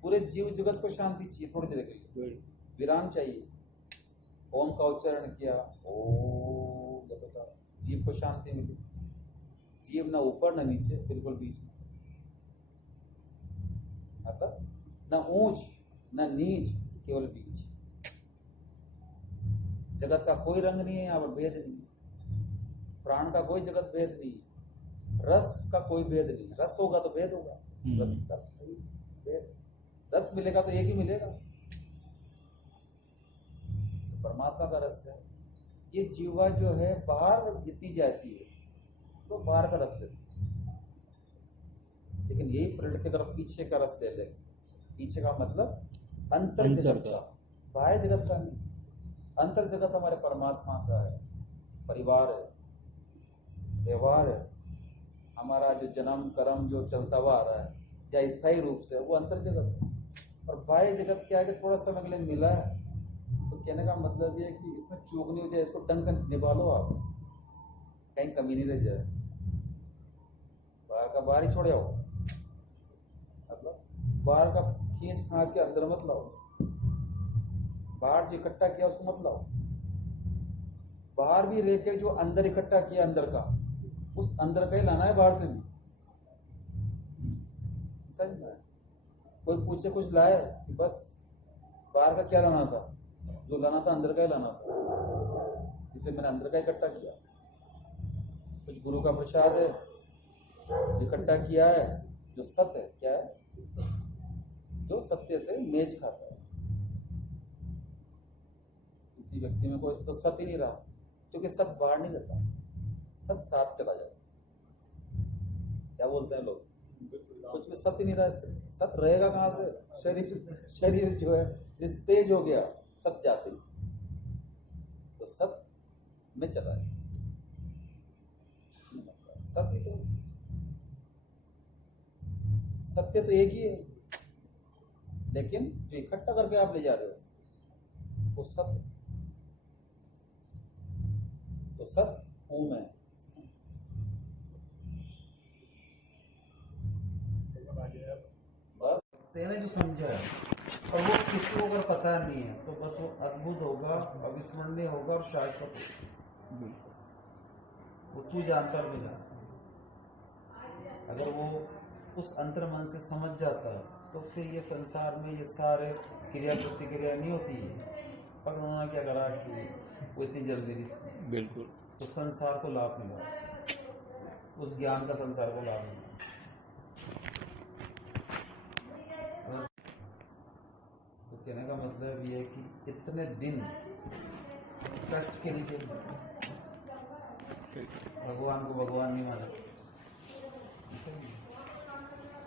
पूरे जीव जगत को शांति चाहिए, थोड़ी देर के लिए विराम चाहिए। ओम का उच्चारण किया, ओम, जीव को शांति मिली। जीव ना ऊपर ना नीचे, बिल्कुल बीच में, मतलब ना ऊंच ना नीच, केवल बीच। जगत का कोई रंग नहीं है, यहाँ पर भेद नहीं, प्राण का कोई जगत भेद नहीं, रस का कोई भेद नहीं। रस होगा तो भेद होगा, रस का भेद, रस मिलेगा तो एक ही मिलेगा। परमात्मा का रस है। ये जीवा जो है बाहर जितनी जाती है तो बाहर का रस लेती है, लेकिन यही पलट के तरफ पीछे का रस ले लेंगे। पीछे का मतलब अंतर जगत का, बाह्य जगत का नहीं। अंतर जगत हमारे परमात्मा का है, परिवार है, व्यवहार है, हमारा जो जन्म कर्म जो चलता हुआ आ रहा है या स्थायी रूप से, वो अंतर जगत है। और बाह्य जगत क्या है कि थोड़ा समय के लिए मिला है, तो कहने का मतलब ये है कि इसमें चूक नहीं हो जाए, इसको ढंग से निभा लो आप, कहीं कमी नहीं रह जाए। बाहर का बाहर ही छोड़े आओ, मतलब बाहर का खींच खांच के अंदर मत लाओ, बाहर जो इकट्ठा किया उसको मत लाओ। बाहर भी रह के जो अंदर इकट्ठा किया अंदर का, उस अंदर का ही लाना है बाहर से भी। समझ में? कोई पूछे कुछ लाए कि बस बाहर का क्या लाना था, जो लाना था अंदर का ही लाना था, इसलिए मैंने अंदर का इकट्ठा किया। कुछ गुरु का प्रसाद है इकट्ठा किया है, जो सत्य है, क्या है, जो सत्य से मेज खाता है। किसी व्यक्ति में कोई तो सत्य नहीं रहा, क्योंकि सत्य बाहर नहीं जाता, सत्य साथ चला जाता। क्या बोलते हैं लोग, कुछ भी सत्य नहीं रहा, इसके सत्य रहेगा कहां से? शरीर जो है इस तेज हो गया सत्य जाते, तो सत्य में चला है। सत्य तो सत्य तो एक ही है, लेकिन जो इकट्ठा करके आप ले जा रहे हो वो सत्य, तो सत्य हूं मैं। बस तेने जो समझा है, और वो किसी को अगर पता नहीं है तो बस वो अद्भुत होगा, अविस्मरणीय होगा और शाश्वत होगा। वो तू जानता है, नहीं जानता। अगर वो उस अंतर मन से समझ जाता है तो फिर ये संसार में ये सारे क्रिया प्रतिक्रिया नहीं होती है। पर उन्होंने क्या करा कि वो इतनी जल्दी नहीं, बिल्कुल तो संसार को लाभ मिला, उस ज्ञान का संसार को लाभ मिला। तो कहने का मतलब ये है कि इतने दिन कष्ट के लिए भगवान को भगवान नहीं माना,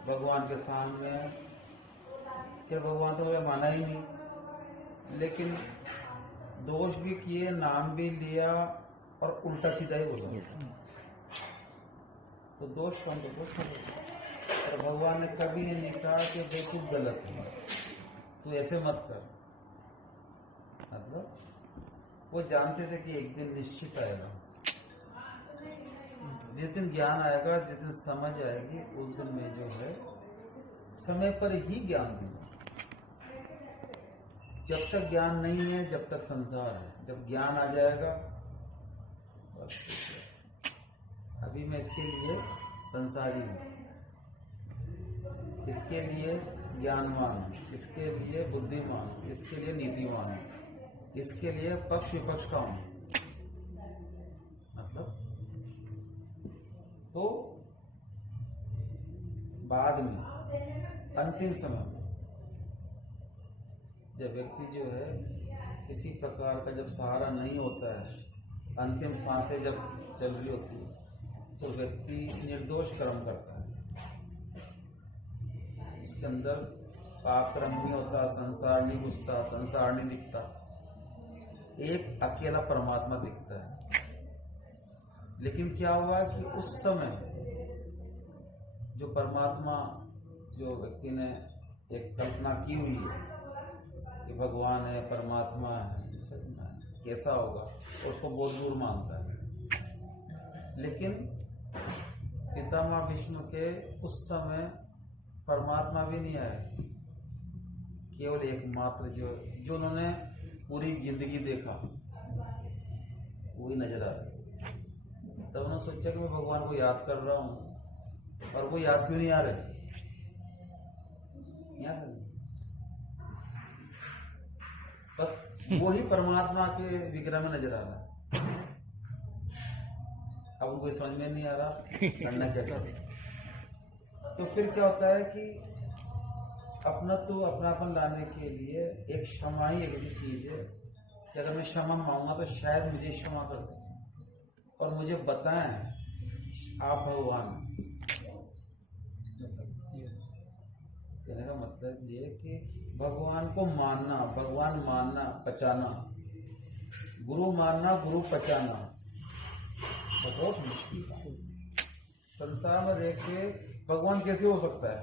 भगवान के सामने फिर भगवान तो मुझे माना ही नहीं, लेकिन दोष भी किए, नाम भी लिया और उल्टा सीधा ही बोला। तो दोष कौन, तो दोष और भगवान ने कभी ये नहीं कहा कि भाई तू गलत है, तू ऐसे मत कर। मतलब वो जानते थे कि एक दिन निश्चित आएगा, जिस दिन ज्ञान आएगा, जिस दिन समझ आएगी, उस दिन में जो है समय पर ही ज्ञान दूंगा। जब तक ज्ञान नहीं है, जब तक संसार है, जब ज्ञान आ जाएगा बस। अभी मैं इसके लिए संसारी हूँ, इसके लिए ज्ञानवान हूँ, इसके लिए बुद्धिमान हूँ, इसके लिए नीतिवान हूँ, इसके लिए पक्ष विपक्ष का हूँ। मतलब तो बाद में अंतिम समय में जब व्यक्ति जो है किसी प्रकार का जब सहारा नहीं होता है, अंतिम सांसें जब चल रही होती है, तो व्यक्ति निर्दोष कर्म करता है, उसके अंदर पाप कर्म नहीं होता, संसार नहीं घुसता, संसार नहीं दिखता, एक अकेला परमात्मा दिखता है। लेकिन क्या हुआ कि उस समय जो परमात्मा, जो व्यक्ति ने एक कल्पना की हुई है कि भगवान है, परमात्मा है, कैसा होगा, और उसको बहुत दूर मानता है। लेकिन पितामह विष्णु के उस समय परमात्मा भी नहीं आए, केवल एकमात्र जो उन्होंने पूरी जिंदगी देखा वही नजर आ रहा। तब उन्होंने सोचा कि मैं भगवान को याद कर रहा हूँ, और वो याद क्यों नहीं आ रहे, बस वो ही परमात्मा के विग्रह में नजर आ रहा है। अब उनको समझ में नहीं आ रहा करना क्या चाहिए। तो फिर क्या होता है कि अपनापन लाने के लिए एक क्षमा ही एक ऐसी चीज है कि अगर मैं क्षमा मांगूंगा तो शायद मुझे क्षमा कर दे और मुझे बताएं आप भगवान। कहने का मतलब ये कि भगवान को मानना, भगवान मानना, पहचाना, गुरु मानना, गुरु पहचाना बहुत मुश्किल है। संसार में देख के भगवान कैसे हो सकता है?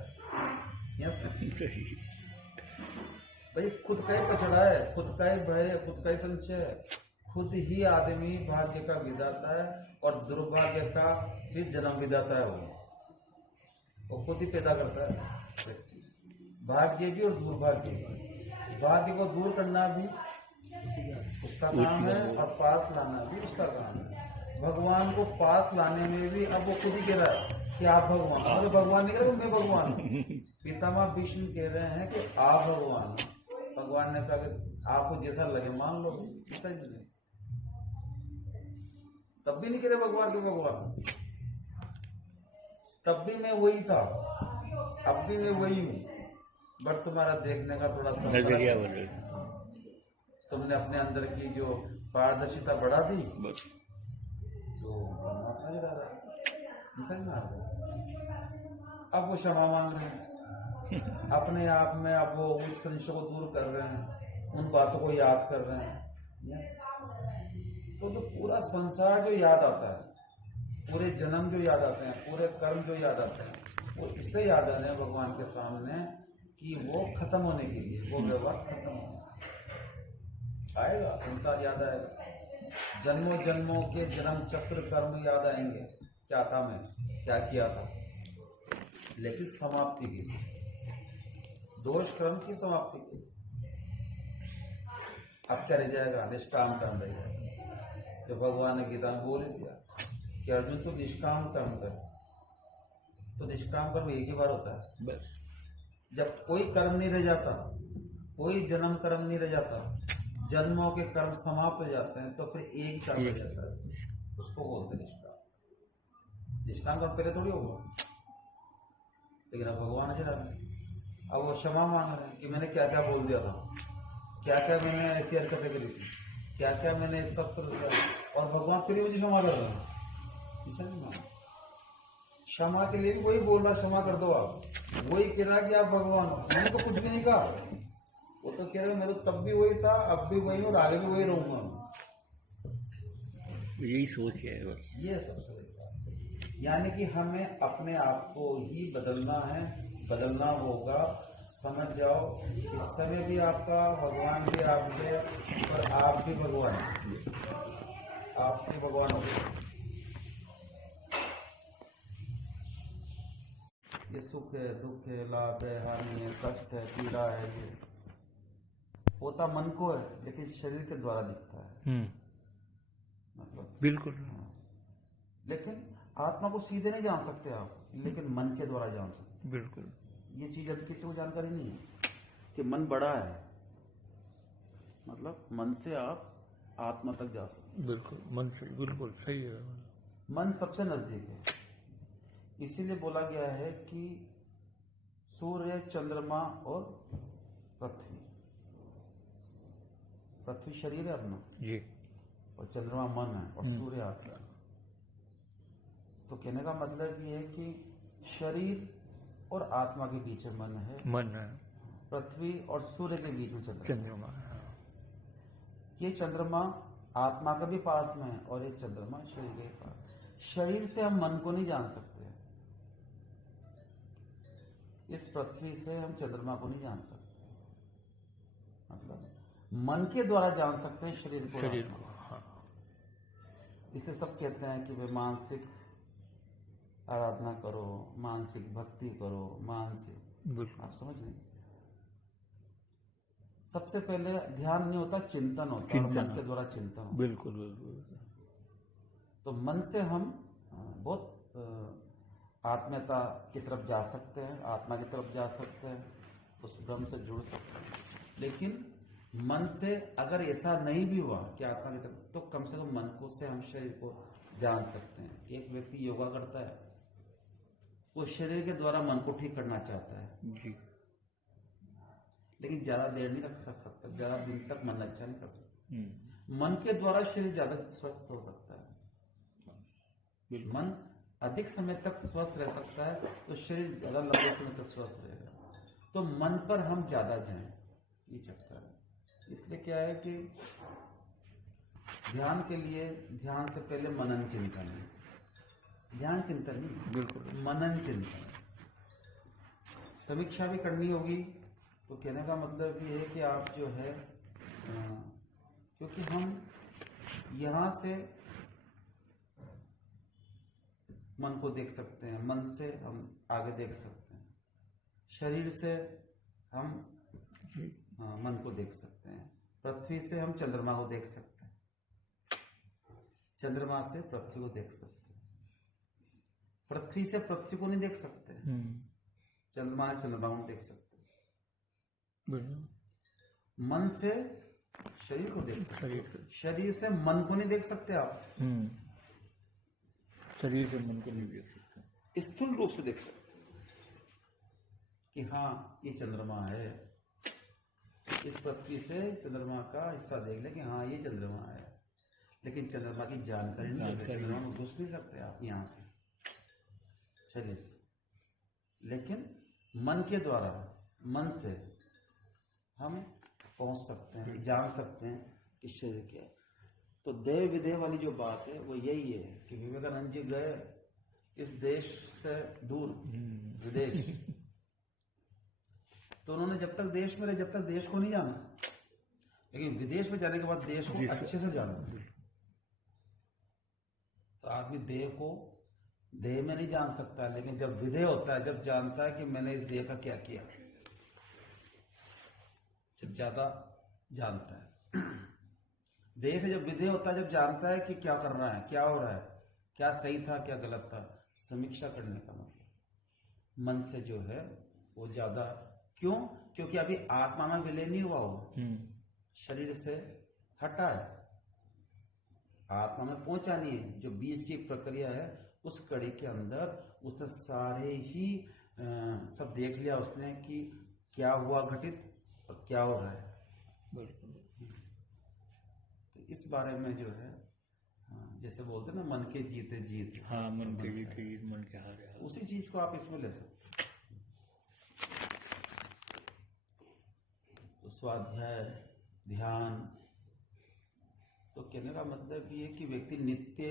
भाई खुद का ही पछड़ा है, खुद का ही भय है, खुद का ही संशय है। खुद ही आदमी भाग्य का विधाता है और दुर्भाग्य का भी जन्म विधाता है। वो खुद ही पैदा करता है भाग्य भी और दुर्भाग्य भी। भाग्य को दूर करना भी उसका काम है और पास लाना भी उसका काम है। भगवान को पास लाने में भी अब वो खुद ही कह रहा है कि आप भगवान। और भगवान नहीं कह रहा मैं भगवान हूँ। पितामह विष्णु कह रहे हैं कि आप भगवान। भगवान ने कहा कि आपको जैसा लगे मान लो, ऐसा ही नहीं। तब भी नहीं कह रहे भगवान के भगवान, तब भी मैं वही था, अब भी मैं वही हूँ, बट तुम्हारा देखने का थोड़ा नजरिया बदल। तुमने अपने अंदर की जो पारदर्शिता बढ़ा दी तो परमात्मा नजर आ रहा है। समझ में आ रहा? अब वो क्षमा मांग रहे हैं अपने आप में, अब वो उस संशय को दूर कर रहे हैं, उन बातों को याद कर रहे हैं। तो जो पूरा संसार जो याद आता है, पूरे जन्म जो याद आते हैं, पूरे कर्म जो याद आते हैं, वो इसलिए याद आते हैं भगवान के सामने कि वो खत्म होने के लिए, वो व्यवहार खत्म होने आएगा, संसार याद आएगा। जन्मों जन्मों के जन्म चक्र कर्म याद आएंगे, क्या था मैं, क्या किया था, लेकिन समाप्ति की, दोष कर्म की समाप्ति की। अब क्या रह जाएगा? निष्काम कर्म रह जाएगा। तो भगवान ने गीता में बोल दिया कि अर्जुन तो निष्काम कर्म कर। तो निष्काम कर्म एक ही बार होता है बस। जब कोई कर्म नहीं रह जाता, कोई जन्म कर्म नहीं रह जाता, जन्मों के कर्म समाप्त हो जाते हैं, तो फिर एक ही कर्म रह जाता है, उसको बोलते हैं निष्काम। निष्काम कर्म पहले थोड़ी होगा, लेकिन अब भगवान नजर आ रहे हैं। अब वो क्षमा मांग रहे हैं कि मैंने क्या क्या बोल दिया था, क्या क्या मैंने ऐसी हरकतें करी थी, क्या क्या मैंने सब कर दिया, और भगवान फिर मुझे क्षमा कर रहे हैं। ऐसा नहीं माना। क्षमा के लिए भी वही बोल रहा, क्षमा कर दो आप, वही कह रहा कि आप भगवान हो। मैंने तो कुछ भी नहीं कहा, वो तो कह रहे मैं तो तब भी वही था, अब भी वही और आगे भी वही रहूंगा। यही सोच है बस। ये सबसे बड़ी बात, यानी कि हमें अपने आप को ही बदलना है, बदलना होगा। समझ जाओ इस समय भी आपका भगवान भी आपके और आप भी भगवान, आप भी भगवान हो। ये सुख है, दुख है, लाभ है, हानि है, कष्ट है, पीड़ा है, ये होता मन को है, लेकिन शरीर के द्वारा दिखता है। मतलब बिल्कुल। लेकिन आत्मा को सीधे नहीं जान सकते आप, लेकिन मन के द्वारा जान सकते। बिल्कुल। ये चीज अभी किसी को जानकारी नहीं है कि मन बड़ा है, मतलब मन से आप आत्मा तक जा सकते। बिल्कुल मन से, बिल्कुल सही है। मन सबसे नजदीक है। इसीलिए बोला गया है कि सूर्य, चंद्रमा और पृथ्वी, पृथ्वी शरीर है अपना जी, और चंद्रमा मन है और सूर्य आत्मा। तो कहने का मतलब ये है कि शरीर और आत्मा के बीच में मन है, पृथ्वी और सूर्य के बीच में चंद्रमा। ये चंद्रमा आत्मा के भी पास में है और ये चंद्रमा शरीर के पास। शरीर से हम मन को नहीं जान सकते, इस पृथ्वी से हम चंद्रमा को नहीं जान सकते, मतलब मन के द्वारा जान सकते हैं शरीर को। हाँ। इसे सब कहते हैं कि वे मानसिक आराधना करो, मानसिक भक्ति करो, मानसिक, आप समझ नहीं। सबसे पहले ध्यान नहीं होता, चिंतन होता है, मन के द्वारा चिंतन होता। बिल्कुल। तो मन से हम बहुत आत्मीयता की तरफ जा सकते हैं, आत्मा की तरफ जा सकते हैं, उस ब्रह्म से जुड़ सकते हैं। लेकिन मन से अगर ऐसा नहीं भी हुआ कि आत्मा की तरफ, तो कम से कम मन को से हम शरीर को जान सकते हैं। एक व्यक्ति योगा करता है, वो शरीर के द्वारा मन को ठीक करना चाहता है जी, लेकिन ज्यादा देर नहीं रख सकता, ज्यादा दिन तक मन अच्छा नहीं कर सकता। मन के द्वारा शरीर ज्यादा स्वस्थ हो सकता है। बिल्कुल। मन अधिक समय तक स्वस्थ रह सकता है तो शरीर ज्यादा लंबे समय तक स्वस्थ रहेगा। तो मन पर हम ज्यादा जाएं, ये चक्कर है। इसलिए क्या है कि ध्यान के लिए ध्यान से पहले मनन चिंतन है, ध्यान चिंतन नहीं, बिल्कुल। मनन चिंतन। समीक्षा भी करनी होगी। तो कहने का मतलब ये है कि आप जो है क्योंकि हम यहाँ से मन को देख सकते हैं, मन से हम आगे देख सकते हैं, शरीर से हम मन को देख सकते हैं, पृथ्वी से हम चंद्रमा को देख सकते हैं, चंद्रमा से पृथ्वी को देख सकते हैं, पृथ्वी से पृथ्वी को नहीं देख सकते, चंद्रमा से चंद्रमा को देख सकते हैं, मन से शरीर को देख सकते हैं, शरीर से मन को नहीं देख सकते आप, शरीर से मन को नहीं देख सकते, स्थूल रूप से देख सकते कि हाँ ये चंद्रमा है, इस पृथ्वी से चंद्रमा का हिस्सा देख ले कि हाँ ये चंद्रमा है, लेकिन चंद्रमा की जानकारी नहीं है, चंद्रमा में घुस नहीं सकते आप यहाँ से शरीर से। लेकिन मन के द्वारा, मन से हम पहुंच सकते हैं, जान सकते हैं कि शरीर क्या है। तो देव विदेह वाली जो बात है वो यही है कि विवेकानंद जी गए इस देश से दूर, विदेश, तो उन्होंने जब तक देश में रहे जब तक देश को नहीं जाना, लेकिन विदेश में जाने के बाद देश को अच्छे से जाना। तो आदमी देह को देह में नहीं जान सकता, लेकिन जब विदेह होता है, जब जानता है कि मैंने इस देह का क्या किया, जब ज्यादा जानता है, देह से जब विधेय होता है, जब जानता है कि क्या कर रहा है, क्या हो रहा है, क्या सही था क्या गलत था, समीक्षा करने का मतलब मन से जो है वो ज्यादा। क्यों? क्योंकि अभी आत्मा में विलय नहीं हुआ हो, शरीर से हटा है, आत्मा में पहुंचा नहीं है। जो बीज की प्रक्रिया है उस कड़ी के अंदर उसने सारे ही सब देख लिया उसने कि क्या हुआ घटित और क्या हो रहा है। तो इस बारे में जो है जैसे बोलते ना मन के जीते जीत, हाँ, मन के जीते जीत मन के हारे हार, उसी चीज को आप इसमें ले सकते। तो स्वाध्याय, ध्यान, तो कहने का मतलब ये कि व्यक्ति नित्य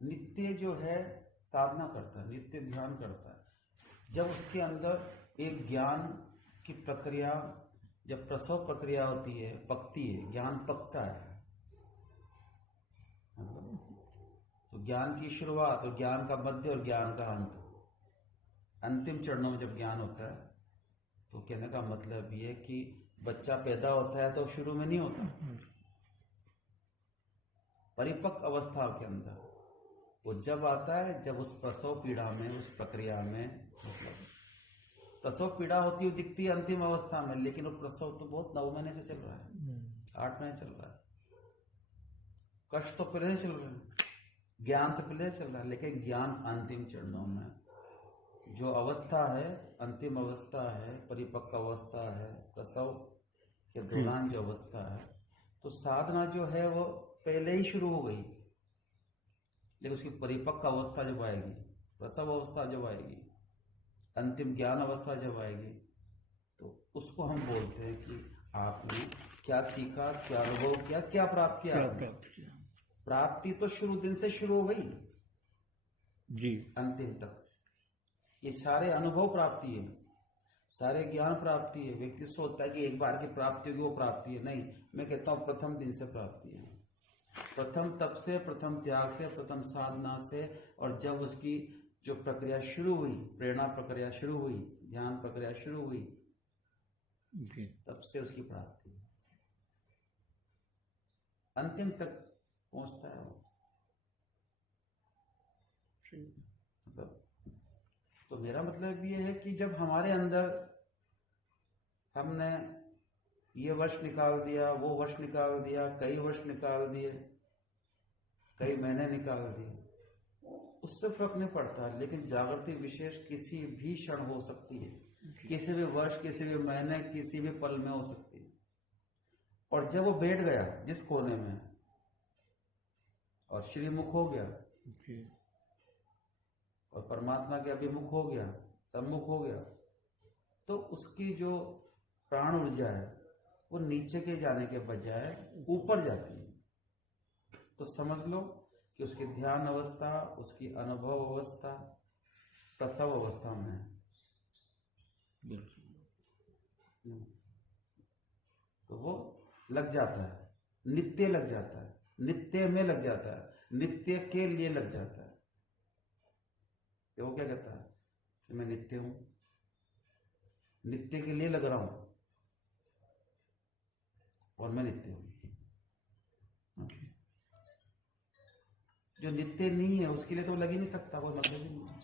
नित्य जो है साधना करता है, नित्य ध्यान करता है। जब उसके अंदर एक ज्ञान की प्रक्रिया, जब प्रसव प्रक्रिया होती है, पकती है, ज्ञान पकता है, तो ज्ञान की शुरुआत और ज्ञान का मध्य और ज्ञान का अंत, अंतिम चरणों में जब ज्ञान होता है, तो कहने का मतलब ये कि बच्चा पैदा होता है तो शुरू में नहीं होता, परिपक्व अवस्था के अंदर वो जब आता है, जब उस प्रसव पीड़ा में, उस प्रक्रिया में, मतलब प्रसव पीड़ा होती हुई दिखती है अंतिम अवस्था में, लेकिन वो प्रसव तो बहुत 9 महीने से चल रहा है, 8 महीने चल रहा है, कष्ट तो पहले चल रहे हैं, ज्ञान तो पहले चल रहा है, लेकिन ज्ञान अंतिम चरणों में जो अवस्था है, अंतिम अवस्था है, परिपक्व अवस्था है, प्रसव के दौरान जो अवस्था है, तो साधना जो है वो पहले ही शुरू हो गई, लेकिन उसकी परिपक्व अवस्था जब आएगी, प्रसव अवस्था जब आएगी, अंतिम ज्ञान अवस्था जब आएगी, तो उसको हम बोलते हैं कि आपने क्या सीखा, क्या अनुभव किया, क्या प्राप्त किया। प्राप्ति तो शुरू दिन से शुरू हो गई जी, अंतिम तक। ये सारे अनुभव प्राप्ति है, सारे ज्ञान प्राप्ति है। व्यक्ति सोचता है कि एक बार की प्राप्ति होगी, वो प्राप्ति है। नहीं, मैं कहता हूं प्रथम दिन से प्राप्ति है, प्रथम तप से, प्रथम त्याग से, प्रथम साधना से, और जब उसकी जो प्रक्रिया शुरू हुई, प्रेरणा प्रक्रिया शुरू हुई, ध्यान प्रक्रिया शुरू हुई, तब से उसकी प्राप्ति अंतिम तक पहुंचता है वो। मतलब तो मेरा मतलब ये है कि जब हमारे अंदर हमने ये वर्ष निकाल दिया, वो वर्ष निकाल दिया, कई वर्ष निकाल दिए, कई महीने निकाल दिए, उससे फर्क नहीं पड़ता। लेकिन जागृति विशेष किसी भी क्षण हो सकती है, किसी भी वर्ष, किसी भी महीने, किसी भी पल में हो सकती है। और जब वो बैठ गया जिस कोने में और श्रीमुख हो गया जी और परमात्मा के अभिमुख हो गया, सम्मुख हो गया, तो उसकी जो प्राण ऊर्जा है वो नीचे के जाने के बजाय ऊपर जाती है। तो समझ लो कि उसकी ध्यान अवस्था, उसकी अनुभव अवस्था प्रसव अवस्था में है। बिल्कुल तो वो लग जाता है, नित्य लग जाता है, नित्य में लग जाता है, नित्य के लिए लग जाता है। वो क्या कहता है कि मैं नित्य हूं, नित्य के लिए लग रहा हूं और मैं नित्य हूं। जो नित्य नहीं है उसके लिए तो लग ही नहीं सकता, कोई मतलब ही नहीं है।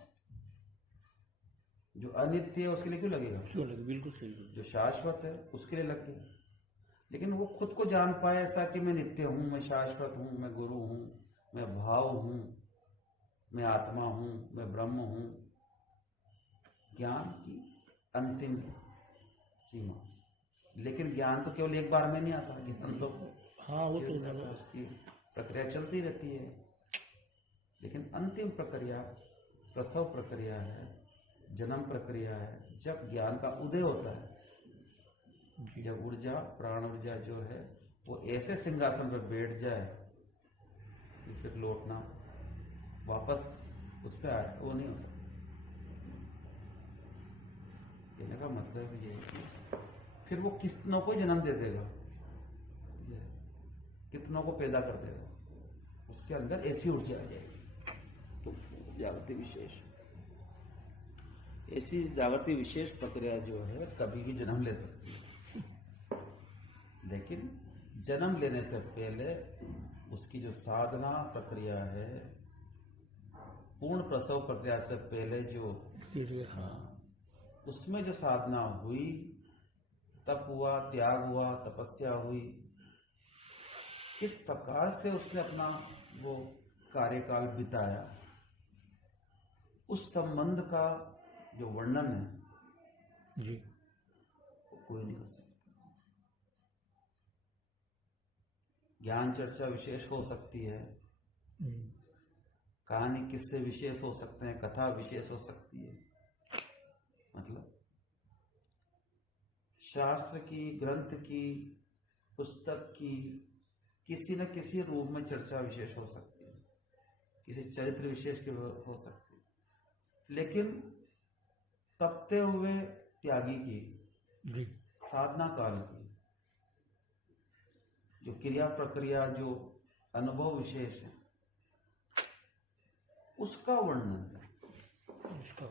जो अनित्य है उसके लिए क्यों लगेगा? क्यों लगे, बिल्कुल सही है। जो शाश्वत है उसके लिए लग गया। लेकिन वो खुद को जान पाए ऐसा कि मैं नित्य हूं, मैं शाश्वत हूं, मैं गुरु हूं, मैं भाव हूं, मैं आत्मा हूं, मैं ब्रह्म हूं। ज्ञान की अंतिम सीमा। लेकिन ज्ञान तो केवल एक बार में नहीं आता, ज्ञान तो हाँ वो तो उसकी प्रक्रिया चलती रहती है। लेकिन अंतिम प्रक्रिया प्रसव प्रक्रिया है, जन्म प्रक्रिया है, जब ज्ञान का उदय होता है, जब ऊर्जा, प्राण ऊर्जा जो है वो ऐसे सिंहासन पर बैठ जाए कि फिर लौटना वापस उस पर आए, वो नहीं हो सकता। कहने का मतलब ये है कि फिर वो कितनों को जन्म दे देगा, कितनों को पैदा कर देगा, उसके अंदर ऐसी ऊर्जा आ जाएगी। तो जागृति विशेष, ऐसी जागृति विशेष प्रक्रिया जो है कभी भी जन्म ले सकती है। लेकिन जन्म लेने से पहले उसकी जो साधना प्रक्रिया है, पूर्ण प्रसव प्रक्रिया से पहले जो उसमें जो साधना हुई, तप हुआ, त्याग हुआ, तपस्या हुई, किस प्रकार से उसने अपना वो कार्यकाल बिताया, उस संबंध का जो वर्णन है जी वो कोई नहीं कर सकता। ज्ञान चर्चा विशेष हो सकती है, कहानी किस्से विशेष हो सकते हैं, कथा विशेष हो सकती है, मतलब शास्त्र की, ग्रंथ की, पुस्तक की किसी न किसी रूप में चर्चा विशेष हो सकती है, किसी चरित्र विशेष की हो सकती है। लेकिन तपते हुए त्यागी की, जी साधना काल की जो क्रिया प्रक्रिया, जो अनुभव विशेष है, उसका वर्णन, उसका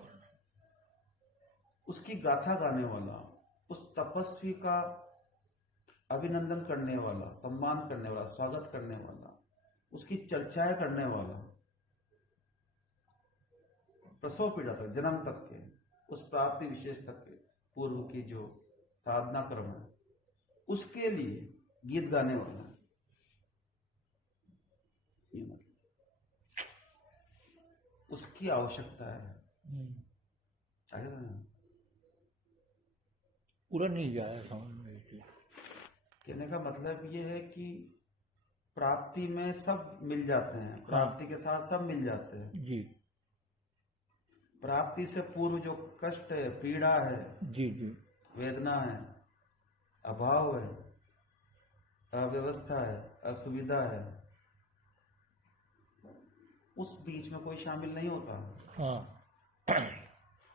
उसकी गाथा गाने वाला, उस तपस्वी का अभिनंदन करने वाला, सम्मान करने वाला, स्वागत करने वाला, उसकी चर्चाएं करने वाला, प्रसव पीड़ा तक, जन्म तक के, उस प्राप्ति विशेष तक के पूर्व की जो साधना क्रम है, उसके लिए गीत गाने वाला, ये मतलब उसकी आवश्यकता है। आगे समझ? पूरा नहीं जाया समझ में। कहने का मतलब ये है कि प्राप्ति में सब मिल जाते हैं, प्राप्ति के साथ सब मिल जाते हैं। जी प्राप्ति से पूर्व जो कष्ट है, पीड़ा है, जी जी वेदना है, अभाव है, अव्यवस्था है, असुविधा है, उस बीच में कोई शामिल नहीं होता। हाँ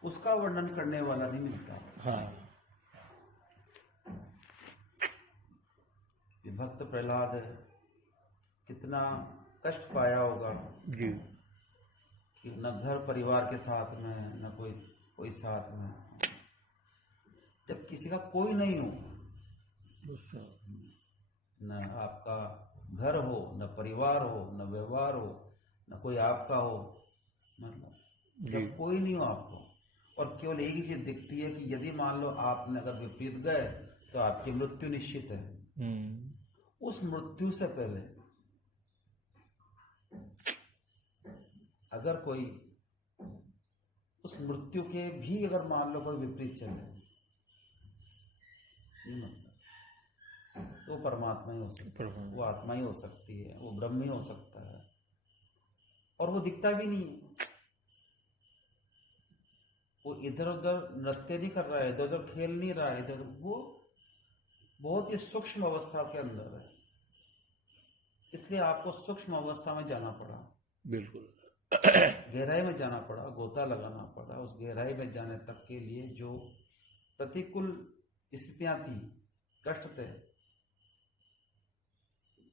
उसका वर्णन करने वाला नहीं मिलता। हाँ विभक्त प्रहलाद है, कितना कष्ट पाया होगा जी कि न घर परिवार के साथ में, न कोई साथ में, जब किसी का कोई नहीं हो, न आपका घर हो, न परिवार हो, न व्यवहार हो, न कोई आपका हो, मतलब जब कोई नहीं हो आपको, और केवल एक ही चीज दिखती है कि यदि मान लो आपने अगर विपरीत गए तो आपकी मृत्यु निश्चित है। उस मृत्यु से पहले अगर कोई उस मृत्यु के भी अगर मान लो कोई विपरीत चले, तो तो परमात्मा ही हो सकता है, वो आत्मा ही हो सकती है, वो ब्रह्म ही हो सकता है, और वो दिखता भी नहीं है। वो इधर उधर नृत्य नहीं कर रहा है, इधर उधर खेल नहीं रहा है, इधर वो बहुत ही सूक्ष्म अवस्था के अंदर है। इसलिए आपको सूक्ष्म अवस्था में जाना पड़ा, बिल्कुल। गहराई में जाना पड़ा, गोता लगाना पड़ा। उस गहराई में जाने तक के लिए जो प्रतिकूल स्थितियां थी, कष्ट थे,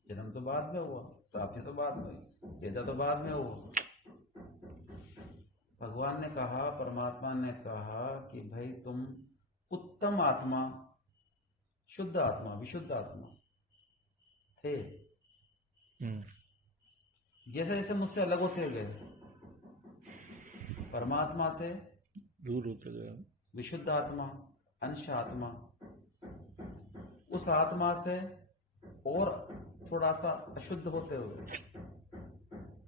जन्म तो बाद में हुआ, प्राप्ति तो बाद में हुई, पैदा तो बाद में हुआ। भगवान ने कहा, परमात्मा ने कहा कि भाई तुम उत्तम आत्मा, शुद्ध आत्मा, विशुद्ध आत्मा थे। जैसे जैसे मुझसे अलग होते गए, परमात्मा से दूर होते गए। विशुद्ध आत्मा, अंश आत्मा, उस आत्मा से और थोड़ा सा अशुद्ध होते हुए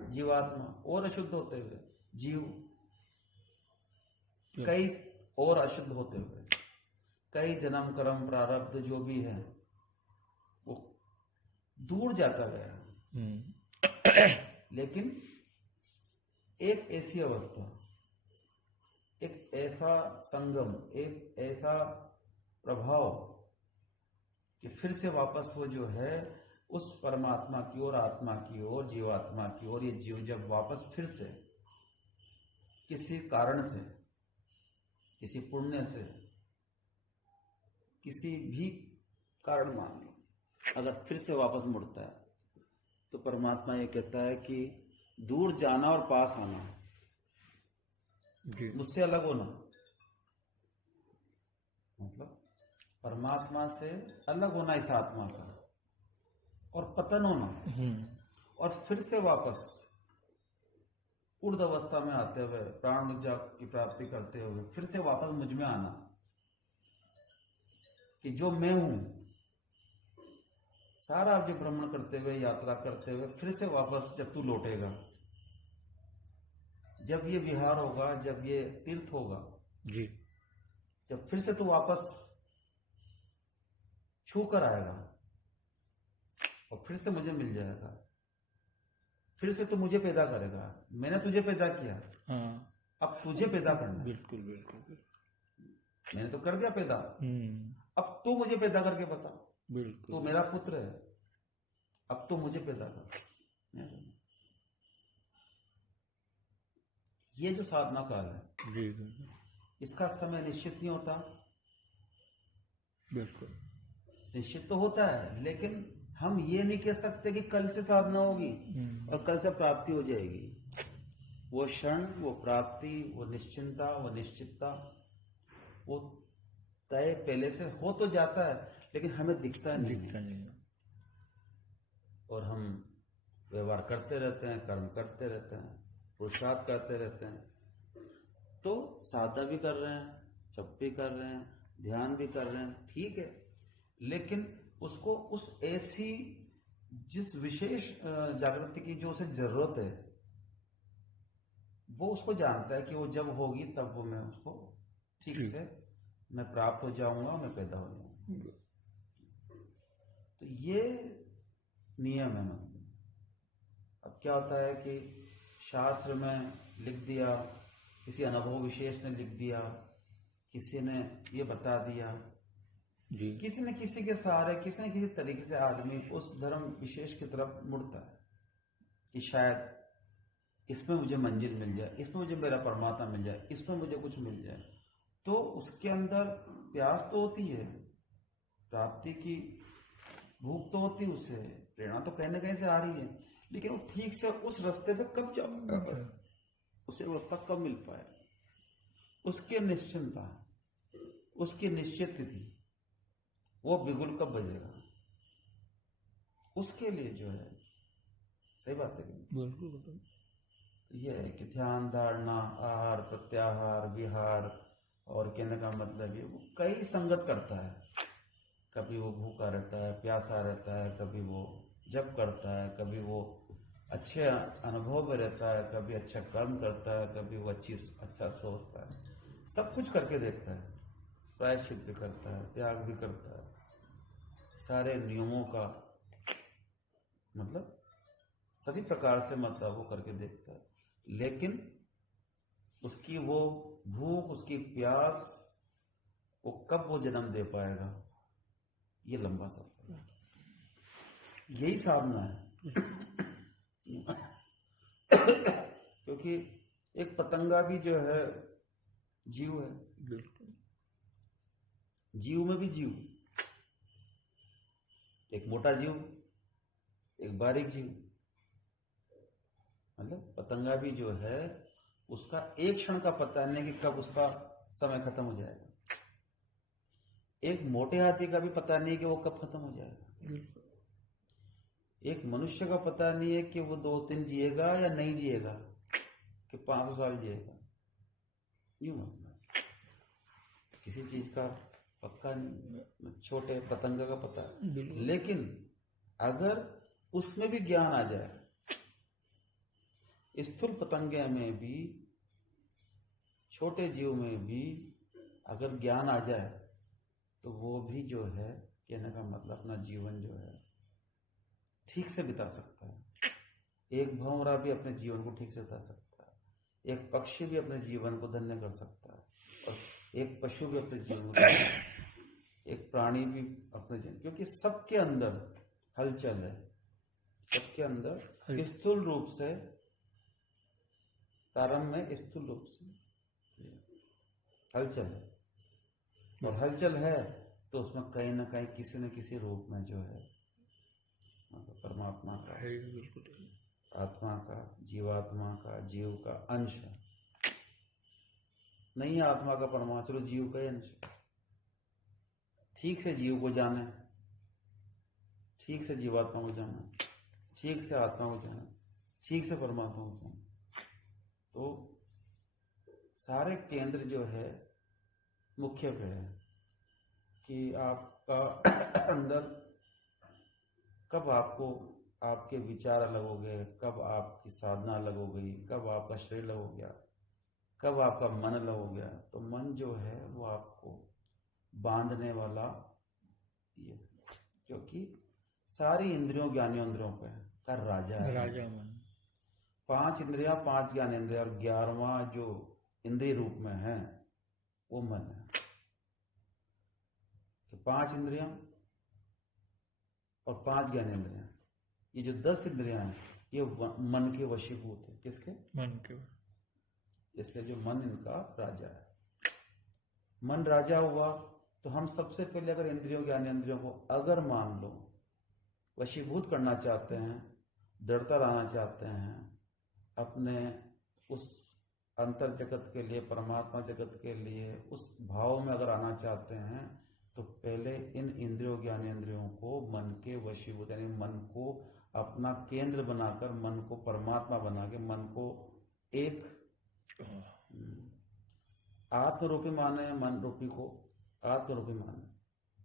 जीवात्मा, और अशुद्ध होते हुए जीव, कई और अशुद्ध होते हुए, कई जन्म कर्म प्रारब्ध जो भी है वो दूर जाता गया। लेकिन एक ऐसी अवस्था, एक ऐसा संगम, एक ऐसा प्रभाव कि फिर से वापस वो जो है उस परमात्मा की ओर, आत्मा की ओर, जीवात्मा की ओर, ये जीव जब वापस फिर से किसी कारण से, किसी पुण्य से, किसी भी कारण मान लो, अगर फिर से वापस मुड़ता है तो परमात्मा ये कहता है कि दूर जाना और पास आना, मुझसे अलग होना, मतलब परमात्मा से अलग होना इस आत्मा का, और पतन होना, और फिर से वापस ऊर्ध्व अवस्था में आते हुए, प्राण ऊर्जा की प्राप्ति करते हुए फिर से वापस मुझ में आना, कि जो मैं हूं, सारा जो भ्रमण करते हुए, यात्रा करते हुए, फिर से वापस जब तू लौटेगा, जब ये विहार होगा, जब ये तीर्थ होगा जी, जब फिर से तू वापस छू कर आएगा और फिर से मुझे मिल जाएगा, फिर से तू मुझे पैदा करेगा। मैंने तुझे पैदा किया, हाँ, अब तुझे पैदा करना है। बिल्कुल बिल्कुल। मैंने तो कर दिया पैदा, अब तू मुझे पैदा करके बता। बिल्कुल, तू मेरा पुत्र है, अब तू मुझे पैदा कर। ये जो साधना काल है, जी, इसका समय निश्चित नहीं होता। बिल्कुल, निश्चित तो होता है, लेकिन हम ये नहीं कह सकते कि कल से साधना होगी और कल से प्राप्ति हो जाएगी। वो क्षण, वो प्राप्ति, वो निश्चिंता, वो निश्चितता, वो तय पहले से हो तो जाता है, लेकिन हमें दिखता नहीं है। और हम व्यवहार करते रहते हैं, कर्म करते रहते हैं, पुरुषार्थ करते रहते हैं। तो साधना भी कर रहे हैं, जप भी कर रहे हैं, ध्यान भी कर रहे हैं, ठीक है, लेकिन उसको उस ऐसी जिस विशेष जागृति की जो उसे जरूरत है, वो उसको जानता है कि वो जब होगी तब वो मैं उसको ठीक से मैं प्राप्त हो जाऊंगा, मैं पैदा हो जाऊंगा। तो ये नियम है। मतलब अब क्या होता है कि शास्त्र में लिख दिया, किसी अनुभव विशेष ने लिख दिया, किसी ने ये बता दिया जी, किसी न किसी के सहारे, किसी न किसी तरीके से आदमी उस धर्म विशेष की तरफ मुड़ता है कि शायद इसमें मुझे मंजिल मिल जाए, इसमें मुझे मेरा परमात्मा मिल जाए, इसमें मुझे कुछ मिल जाए। तो उसके अंदर प्यास तो होती है, प्राप्ति की भूख तो होती है, उसे प्रेरणा तो कहीं ना कहीं से आ रही है, लेकिन वो ठीक से उस रास्ते पे कब जाएगा, उसे रास्ता कब मिल पाए, उसकी निश्चिंता, उसकी निश्चित तिथि, वो बिगुल कब बजेगा, उसके लिए जो है सही बात है कि बिल्कुल, यह है कि ध्यान, धारणा, आहार, प्रत्याहार, विहार, और कहने का मतलब ये वो कई संगत करता है। कभी वो भूखा रहता है, प्यासा रहता है, कभी वो जप करता है, कभी वो अच्छे अनुभव में रहता है, कभी अच्छा कर्म करता है, कभी वो अच्छा सोचता है, सब कुछ करके देखता है, प्रायश्चित भी करता है, त्याग भी करता है, सारे नियमों का मतलब सभी प्रकार से मतलब वो करके देखता है, लेकिन उसकी वो भूख, उसकी प्यास, वो कब वो जन्म दे पाएगा, ये लंबा सफर है। यही साधना है। क्योंकि एक पतंगा भी जो है जीव है, बिल्कुल। जीव में भी जीव, एक मोटा जीव, एक बारीक जीव। मतलब पतंगा भी जो है उसका एक क्षण का पता नहीं कि कब उसका समय खत्म हो जाएगा। एक मोटे हाथी का भी पता नहीं कि वो कब खत्म हो जाएगा। एक मनुष्य का पता नहीं है कि वो 2 दिन जिएगा या नहीं जिएगा, कि 500 साल जिएगा। यूं मतलब किसी चीज का पक्का नहीं। छोटे पतंगा का पता है, बिल्कुल। लेकिन अगर उसमें भी ज्ञान आ जाए, स्थूल पतंगे में भी, छोटे जीव में भी अगर ज्ञान आ जाए, तो वो भी जो है, कहने का मतलब अपना जीवन जो है ठीक से बिता सकता है। एक भंवरा भी अपने जीवन को ठीक से बिता सकता है, एक पक्षी भी अपने जीवन को धन्य कर सकता है, और एक पशु भी अपने जीवन को धन्य कर सकता है, एक प्राणी भी अपने जीवन, क्योंकि सबके अंदर हलचल है, सबके अंदर स्थूल रूप से, प्रारंभ में स्थूल रूप से हलचल है, और हलचल है तो उसमें कहीं ना कहीं किसी न किसी रूप में जो है मतलब परमात्मा का, बिल्कुल। आत्मा का, जीवात्मा का, जीव का अंश है। नहीं है आत्मा का परमात्मा, चलो जीव का ही अंश है। ठीक से जीव को जाने, ठीक से जीवात्मा को जाना, ठीक से आत्मा को जाना, ठीक से परमात्मा को जाना, तो सारे केंद्र जो है मुख्य पे है कि आपका अंदर कब आपको आपके विचार अलग हो गए, कब आपकी साधना अलग हो गई, कब आपका शरीर अलग हो गया, कब आपका मन अलग हो गया। तो मन जो है वो आपको बांधने वाला ये, क्योंकि सारी इंद्रियों ज्ञानियों इंद्रियों पे का राजा है। राजा मन। 5 इंद्रियां, 5 ज्ञानेंद्रिय, और 11वां जो इंद्रिय रूप में है वो मन है। तो 5 इंद्रियां और 5 ज्ञानेंद्रियां, ये जो 10 इंद्रियां हैं ये मन के वशीभूत है। किसके? मन के। इसलिए जो मन इनका राजा है, मन राजा हुआ तो हम सबसे पहले अगर इंद्रियों ज्ञानेंद्रियों को अगर मान लो वशीभूत करना चाहते हैं, दृढ़ता लाना चाहते हैं अपने उस अंतर जगत के लिए, परमात्मा जगत के लिए, उस भाव में अगर आना चाहते हैं, तो पहले इन इंद्रियों ज्ञानेंद्रियों को मन के वशीभूत, यानी मन को अपना केंद्र बनाकर, मन को परमात्मा बना के, मन को एक आत्मरूपी माने, मन रूपी को आत्मरूपी माने,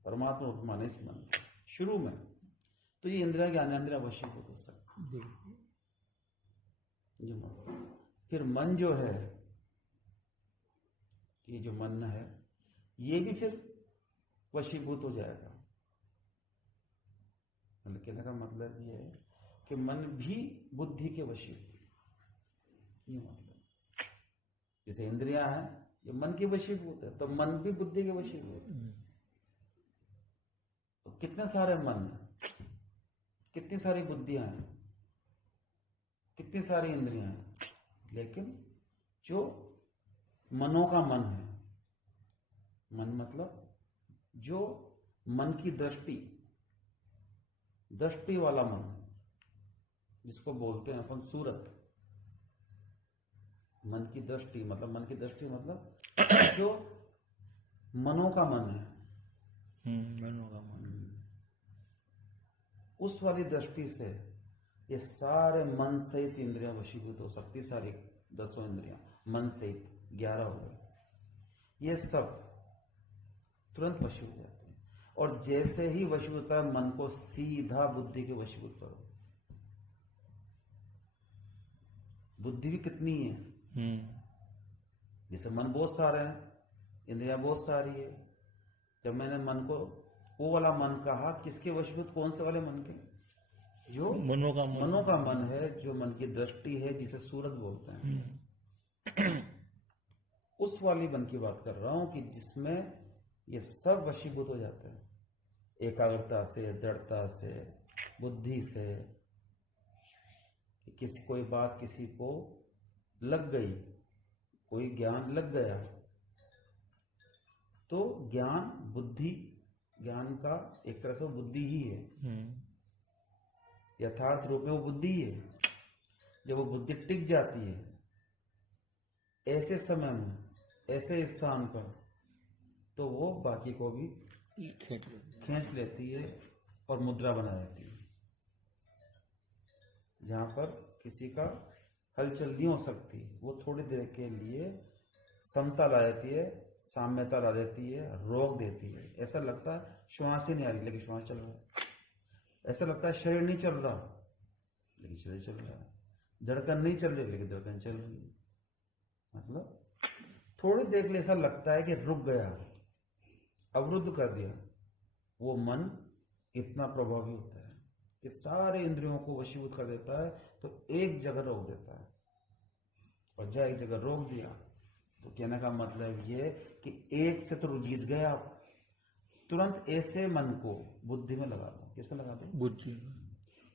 परमात्मा रूपी माने इस मन को शुरू में, तो ये इंद्रिया ज्ञानेंद्रिया वशीभूत हो सकती है। फिर मन जो है, ये जो मन है ये भी फिर वशीभूत हो जाएगा। मतलब कहने का मतलब ये है कि मन भी बुद्धि के वशीभूत, ये मतलब जैसे इंद्रियां हैं ये मन के वशीभूत है, तो मन भी बुद्धि के वशीभूत है। तो कितने सारे मन हैं, कितनी सारी बुद्धियां हैं, कितनी सारी इंद्रियां हैं, लेकिन जो मनों का मन है, मन मतलब जो मन की दृष्टि, दृष्टि वाला मन, जिसको बोलते हैं अपन सूरत। मन की दृष्टि मतलब, मन की दृष्टि मतलब जो मनों का मन है, मनों का मन, उस वाली दृष्टि से ये सारे मन सहित इंद्रियां वशीभूत हो सकती, सारी 10 इंद्रियां मन सहित 11 हो गए, ये सब तुरंत वशी हो जाते हैं। और जैसे ही वशीभूत होता है, मन को सीधा बुद्धि के वशीभूत करो। बुद्धि भी कितनी है, जैसे मन बहुत सारे हैं, इंद्रियां बहुत सारी है। जब मैंने मन को वो वाला मन कहा किसके वशीभूत, कौन से वाले मन के? जो मनो का मन। मनो का मन है, जो मन की दृष्टि है, जिसे सूरत बोलते हैं, उस वाली मन की बात कर रहा हूं कि जिसमें ये सब वशीभूत हो जाते हैं, एकाग्रता से, दृढ़ता से, बुद्धि से। कि किसी कोई बात किसी को लग गई, कोई ज्ञान लग गया, तो ज्ञान बुद्धि, ज्ञान का एक तरह से वो बुद्धि ही है, यथार्थ रूप में वो बुद्धि ही है। जब वो बुद्धि टिक जाती है ऐसे समय में, ऐसे स्थान पर, तो वो बाकी को भी खींच लेती है और मुद्रा बना देती है। जहां पर किसी का हलचल नहीं हो सकती, वो थोड़ी देर के लिए समता ला देती है, साम्यता ला देती है, रोक देती है। ऐसा लगता है श्वास ही नहीं आ रही, लेकिन श्वास चल रहा है। ऐसा लगता है शरीर नहीं चल रहा, लेकिन शरीर चल रहा है। धड़कन नहीं चल रही, लेकिन धड़कन चल रही है। मतलब थोड़ी देर के लिए ऐसा लगता है कि रुक गया, अवरुद्ध कर दिया। वो मन इतना प्रभावी होता है कि सारे इंद्रियों को वशीभूत कर देता है, तो एक जगह रोक देता है। और जब एक जगह रोक दिया, तो कहने का मतलब ये कि एक से तो जीत गए आप, तुरंत ऐसे मन को बुद्धि में लगा दो। किस में लगा दो? बुद्धि।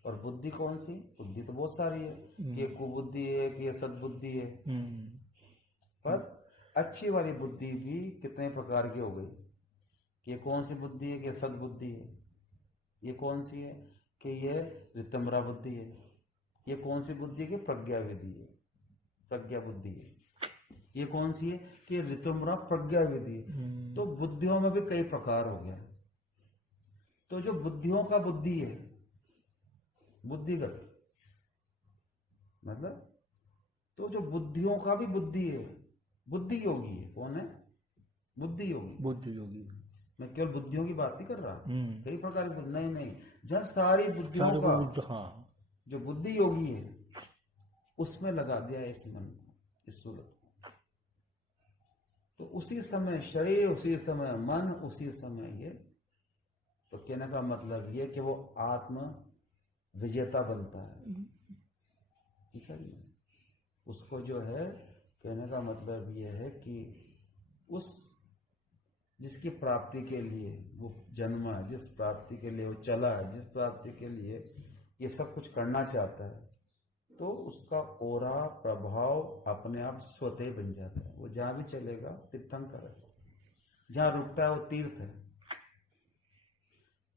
और बुद्धि कौन सी? बुद्धि तो बहुत सारी है, कि ये कुबुद्धि है, कि ये सद्बुद्धि है। पर अच्छी वाली बुद्धि भी कितने प्रकार की हो गई। कि ये कौन सी बुद्धि है? कि सद्बुद्धि है। ये कौन सी है? कि ये ऋतम्रा बुद्धि है। ये कौन सी बुद्धि है? कि प्रज्ञा विधि है, प्रज्ञा बुद्धि है। ये कौन सी है? कि ऋतम्रा प्रज्ञा विधि है। तो बुद्धियों में भी कई प्रकार हो गया। तो जो बुद्धियों का बुद्धि है, बुद्धिगत मतलब, तो जो बुद्धियों का भी बुद्धि है, बुद्धि योगी है। कौन है? बुद्धि योगी। बुद्धि योगी। मैं केवल बुद्धियों की बात नहीं कर रहा, कई प्रकार की। नहीं नहीं, जहां सारी बुद्धियों का हाँ, जो बुद्धि योगी है, उसमें लगा दिया इस मन को, इस सूरत को। तो उसी समय शरीर, उसी समय मन, उसी समय ये। तो कहने का मतलब ये कि वो आत्म विजेता बनता है। उसको जो है, कहने का मतलब ये है कि उस जिसकी प्राप्ति के लिए वो जन्मा है, जिस प्राप्ति के लिए वो चला है, जिस प्राप्ति के लिए ये सब कुछ करना चाहता है, तो उसका ओरा प्रभाव अपने आप स्वतः बन जाता है। वो जहां भी चलेगा तीर्थंकर है, जहां रुकता है वो तीर्थ है,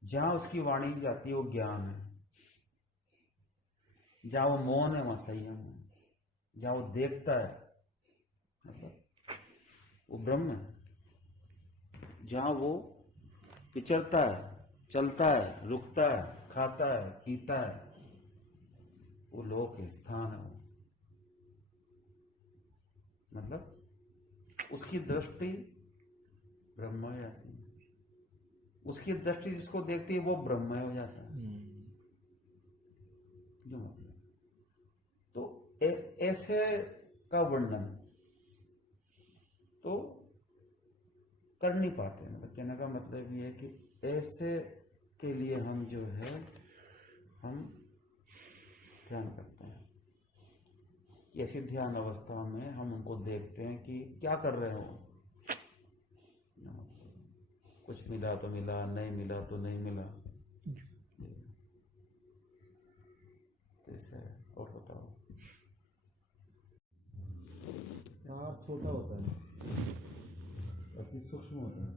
जहां उसकी वाणी जाती है वो ज्ञान है, जहां वो मौन है वहां संयम है, जहां वो देखता है मतलब वो ब्रह्म है, जहां वो विचरता है, चलता है, रुकता है, खाता है, पीता है, वो लोक है, स्थान है वो। मतलब उसकी दृष्टि ब्रह्ममय आती है। उसकी दृष्टि जिसको देखती है वो ब्रह्ममय हो जाता है। जो मतलब तो ऐसे का वर्णन तो कर नहीं पाते। मतलब कहने का मतलब ये है कि ऐसे के लिए हम जो है हम ध्यान करते हैं कि ऐसी ध्यान अवस्था में हम उनको देखते हैं कि क्या कर रहे हो। कुछ मिला तो मिला, नहीं मिला तो नहीं मिला। ऐसे और बताओ, आप छोटा होता है, अति सूक्ष्म होता है,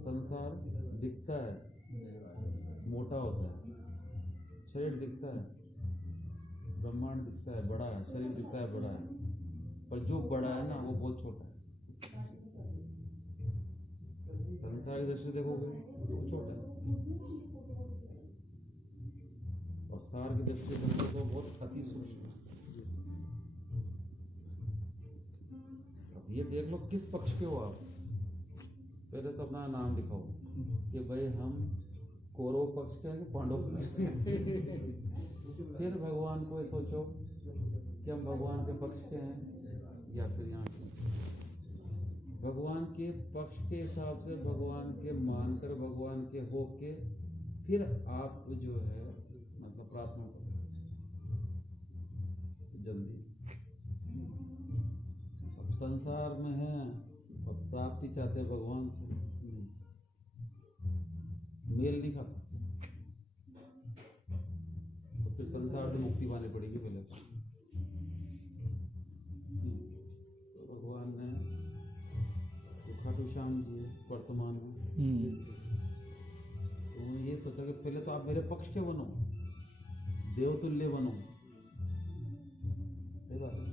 संसार दिखता है, मोटा होता है, शरीर दिखता है, ब्रह्मांड दिखता है बड़ा है, शरीर दिखता है बड़ा है, पर जो बड़ा है ना वो बहुत छोटा है। संसार की दृष्टि देखोगे तो वो छोटा है, और सार की दृष्टि देखोगे तो बहुत अति सूक्ष्म है। अब ये देख लो किस पक्ष के हो आप। पहले तो अपना नाम दिखाओ कि भाई हम कौरव पक्ष के हैं कि पांडव पक्ष के। फिर भगवान को सोचो कि हम भगवान के पक्ष के हैं या फिर यहाँ के। भगवान के पक्ष के हिसाब से, भगवान के मानकर, भगवान के होके फिर आप जो है मतलब प्रार्थना करो जल्दी। अब संसार में है और प्राप्ति चाहते हैं भगवान से, मेल नहीं खाता तो फिर संसार से मुक्ति पानी पड़ेगी पहले तो। भगवान ने खाटू श्याम जी वर्तमान में तो उन्होंने ये सोचा कि पहले तो आप मेरे पक्ष के बनो, देवतुल्य बनो। सही बात है।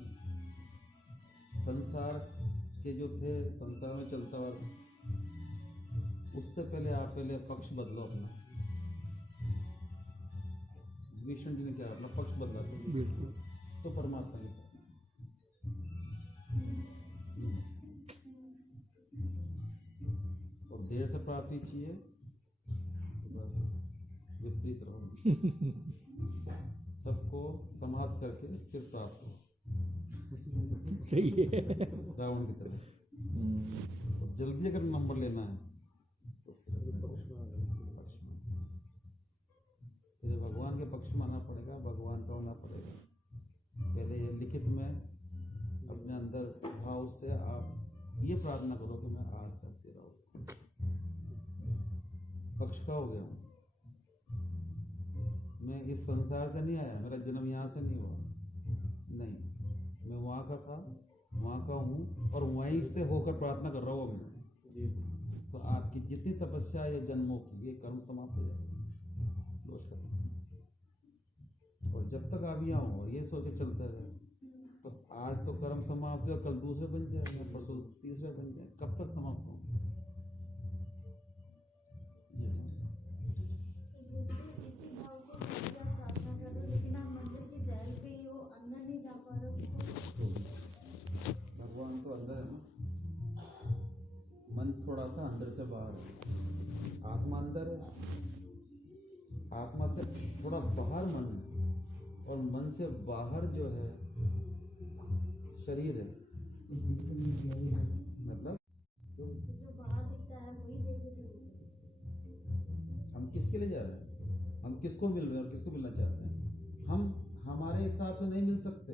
संसार के जो थे, संसार में चलता हुआ, उससे पहले आप पहले पक्ष बदलो अपना। विष्णु जी ने क्या अपना पक्ष बदला बिल्कुल। तो परमात्मा ने और देर से प्राप्ति चाहिए बस विपरीत रहो। सबको समाप्त करके फिर प्राप्त हो, सही है। रावण की तरह। और जल्दी अगर नंबर लेना है तो फिर भगवान के पक्ष में आना पड़ेगा, भगवान का होना पड़ेगा। पहले ये लिखित में अपने अंदर भाव से आप ये प्रार्थना करो कि मैं आज तक तेरा पक्ष का हो गया हूँ, मैं इस संसार से नहीं आया, मेरा जन्म यहाँ से नहीं हुआ, नहीं, मैं वहाँ का था, वहाँ का हूँ और वहीं से होकर प्रार्थना कर रहा हूँ मैं। तो आपकी जितनी तपस्या है जन्मों की, ये कर्म समाप्त हो जाएगा, दोष खत्म। और जब तक आप यहाँ हो और ये सोच के चलते रहे तो आज तो कर्म समाप्त है, कल दूसरे बन जाएंगे, परसों तीसरे बन जाएंगे, कब तक समाप्त होंगे? भगवान तो अंदर है ना, मन थोड़ा सा अंदर से बाहर है, आत्मा अंदर है, आत्मा से थोड़ा बाहर मन है और मन से बाहर जो है शरीर है। मतलब जो बाहर दिखता है वही देखे थे। हम किसके लिए जा रहे हैं, हम किसको मिल रहे हैं और किसको मिलना चाहते हैं? हम हमारे हिसाब से नहीं मिल सकते,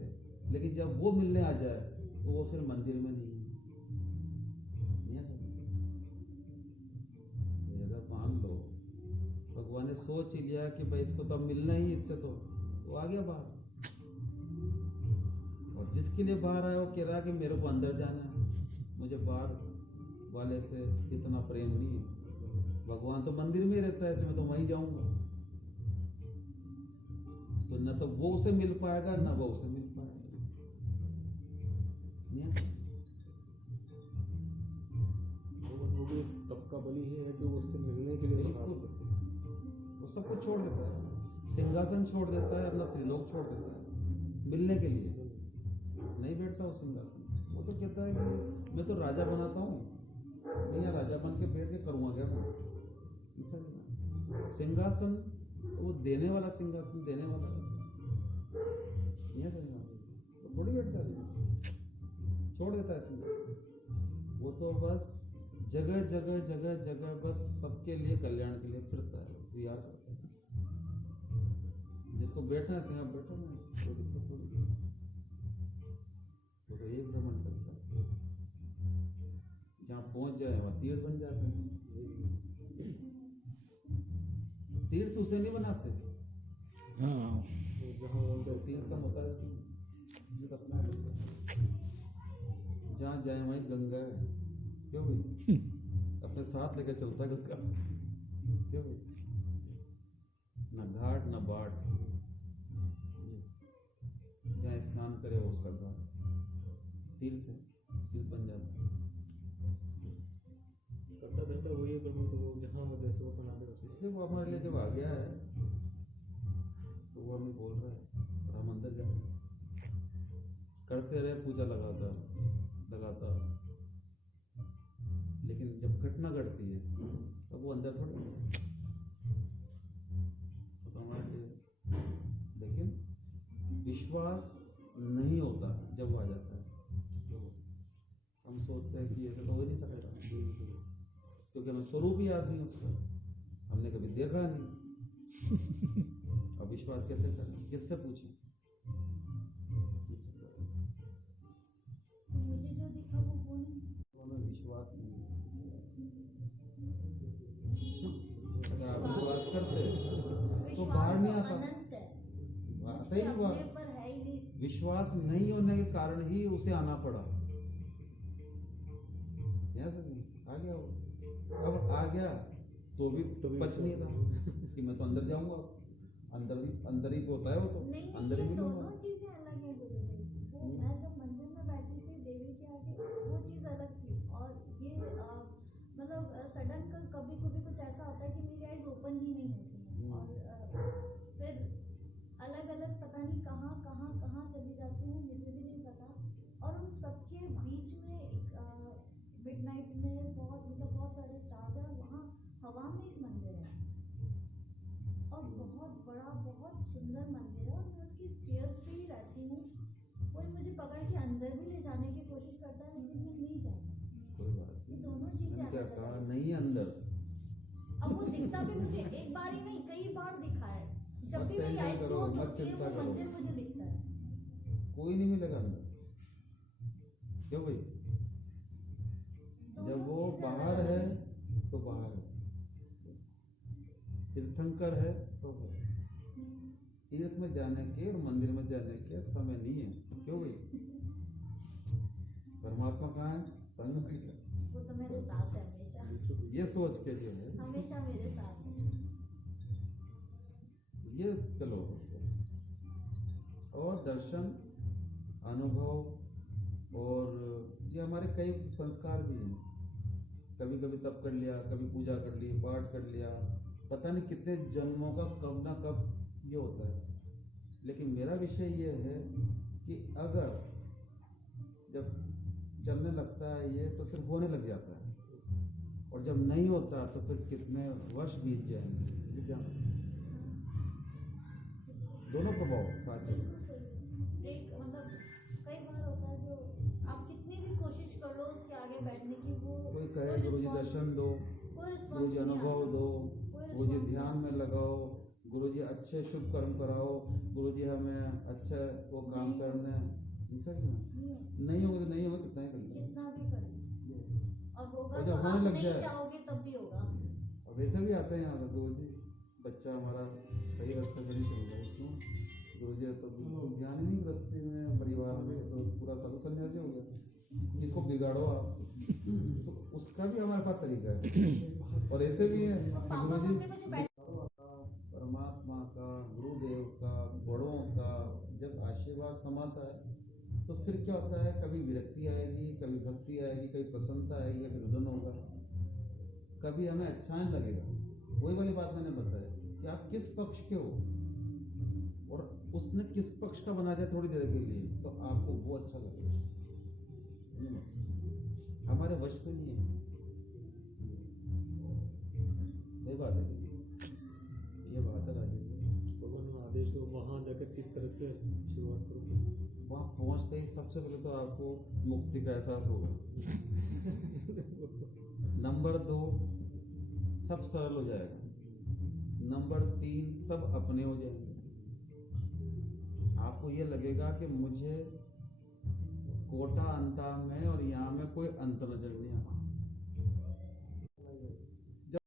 लेकिन जब वो मिलने आ जाए तो वो फिर मंदिर में नहीं है। अगर मान लो भगवान ने सोच ही लिया कि भाई इसको तो मिलना ही इससे, तो वो आ गया बाहर। और जिसके लिए बाहर आया वो कह रहा है कि मेरे को अंदर जाना है, मुझे बाहर वाले से इतना प्रेम नहीं है। भगवान तो मंदिर में ही रहता है, मैं तो वहीं जाऊंगा। तो न तो वो उसे मिल पाएगा, न वो उसे मिल पाएगा। तब का बलि है जो उससे मिलने के लिए वो सब कुछ छोड़ देता है, सिंहासन छोड़ देता है, अपना त्रिलोक छोड़ देता है मिलने के लिए। नहीं बैठता वो सिंहासन, वो तो कहता है कि मैं तो राजा बनाता हूँ, भैया राजा बन के बैठ के करूँगा क्या मैं? सिंहासन वो देने वाला सिंहासन देने वाला तो थोड़ी बैठता है, छोड़ देता है सिंहासन। वो तो बस जगह जगह जगह जगह बस सबके लिए कल्याण के लिए फिरता है, तैयार करता है। जिसको बैठना है सिंह बैठो ना, कोई दिक्कत थोड़ी। तो एक भ्रमण करता है, जहाँ पहुंच जाए वहाँ तीर्थ बन जाते हैं। तीर्थ उसे नहीं बनाते, जहाँ तीर्थ का होता है अपना जहाँ जाए वहीं गंगा है, क्यों भी अपने साथ लेके चलता है गंगा, क्यों भी न घाट न बाट, जहाँ स्नान करे वो उसका घाट तीर्थ है, तीर्थ बन जाता है। करता रहता वही है प्रभु, तो वो जहाँ जैसे वो बना दे इसलिए वो हमारे लिए जब आ गया है तो वो हमें बोल रहा है और हम अंदर जा रहे हैं। करते रहे पूजा लगातार लगातार, लेकिन जब घटना घटती है तब वो अंदर थोड़ी तो हमारे लिए। लेकिन विश्वास नहीं होता जब वो आ जाता है, तो हम सोचते हैं कि ऐसे तो हो ही नहीं सकेगा, क्योंकि हमें स्वरूप ही याद नहीं उसका, हमने कभी देखा नहीं। अब विश्वास कैसे करें, किससे पूछें? तो मुझे जो दिखा वो नहीं। तो हमें विश्वास नहीं है। अगर आप विश्वास करते तो बाहर नहीं आता। अनंत है, सही अपने बात। पर है ही नहीं। विश्वास नहीं होने के कारण ही उसे आना पड़ा। यहाँ से नहीं आ गया वो, अब आ गया तो भी पच नहीं रहा कि मैं तो अंदर जाऊंगा, अंदर ही तो होता है वो, तो नहीं अंदर ही ये मिलूंगा। दोनों चीजें अलग है गुरुजी। वो मैं जब मंदिर में बैठी थी देवी के आगे वो चीज अलग थी, और ये मतलब सडन कभी कभी कुछ ऐसा होता है कि मेरी आईज ओपन ही नहीं होती है, और फिर अलग अलग पता नहीं कहाँ कहाँ कहाँ चली जाती हूँ, मुझे भी नहीं पता। और उन सबके बीच में मिडनाइट में बहुत सारे स्टार्स है, वहाँ हवा में एक मंदिर है, और बहुत बड़ा बहुत सुंदर मंदिर है, और मैं उसकी स्टेयर्स पे ही रहती हूँ। कोई मुझे पकड़ के अंदर भी ले जाने की कोशिश करता है, लेकिन मैं नहीं जाती। कोई बात ये दोनों चीजें मैंने क्या अलग कहा, अलग। नहीं अंदर। अब वो दिखता भी मुझे एक बार ही नहीं कई बार दिखा है। जब मत भी मेरी टेंशन आईज करो, क्लोज मत होती है चिंता वो करो। मंदिर मुझे दिखता है। कोई नहीं मिलेगा अंदर, क्यों भाई? दोनों जब वो चीजें बाहर अलग है अलग तो बाहर है, तीर्थंकर है तो है। तीर्थ में जाने के और मंदिर में जाने के समय नहीं है, क्यों भाई? परमात्मा कहाँ है? संग में है। वो तो मेरे साथ है हमेशा, ये सोच के जो है हमेशा मेरे साथ है। ये चलो। और दर्शन, अनुभव, और ये हमारे कई संस्कार भी हैं। कभी कभी तप कर लिया, कभी पूजा कर ली, पाठ कर लिया, पता नहीं कितने जन्मों का कब ना कब ये होता है। लेकिन मेरा विषय ये है कि अगर जब चलने लगता है ये तो फिर होने लग जाता है, और जब नहीं होता तो फिर कितने वर्ष बीत जाएंगे। दोनों प्रभाव साथ हैं। एक मतलब कई बार होता है जो आप कितनी भी कोशिश कर लो उसके आगे बैठने की, वो कोई कहे गुरुजी दर्शन दो, गुरुजी अनुभव दो, गुरुजी ध्यान में लगाओ, गुरुजी अच्छे शुभ कर्म कराओ, गुरुजी हमें अच्छे वो काम करने नहीं होंगे, नहीं होंगे, कितना ही कर लो। कितना भी कर लो और होगा और तो जब आप होने लग नहीं जाए चाहोगे तब भी होगा। और वैसे भी आते हैं यहाँ पर, गुरुजी बच्चा हमारा सही रास्ते पर नहीं चल रहा है, क्यों? गुरुजी तो बिल्कुल ध्यान ही नहीं रखते में, परिवार में तो पूरा साधु सन्यासी हो गया, इसको बिगाड़ो आप। तो उसका भी हमारे पास तरीका है। और ऐसे भी है कि गुरुजी परमात्मा का, गुरुदेव का, बड़ों का जब आशीर्वाद समाता है तो फिर क्या होता है, कभी विरक्ति आएगी, कभी भक्ति आएगी, कभी प्रसन्नता आएगी, कभी रुदन होगा, कभी हमें अच्छा नहीं लगेगा। वही वाली बात मैंने बताया कि आप किस पक्ष के हो, और उसने किस पक्ष का बना दिया थोड़ी देर के लिए, तो आपको वो अच्छा लगेगा। हमारे वश में नहीं है, सही बात है, ये बात है राजेश। भगवान ने आदेश दो वहाँ जाकर किस तरह से शुरुआत करो। वहाँ पहुँचते ही सबसे पहले तो आपको मुक्ति का एहसास होगा। नंबर 2 सब सरल हो जाएगा। नंबर 3 सब अपने हो जाएंगे। आपको ये लगेगा कि मुझे कोटा अंता में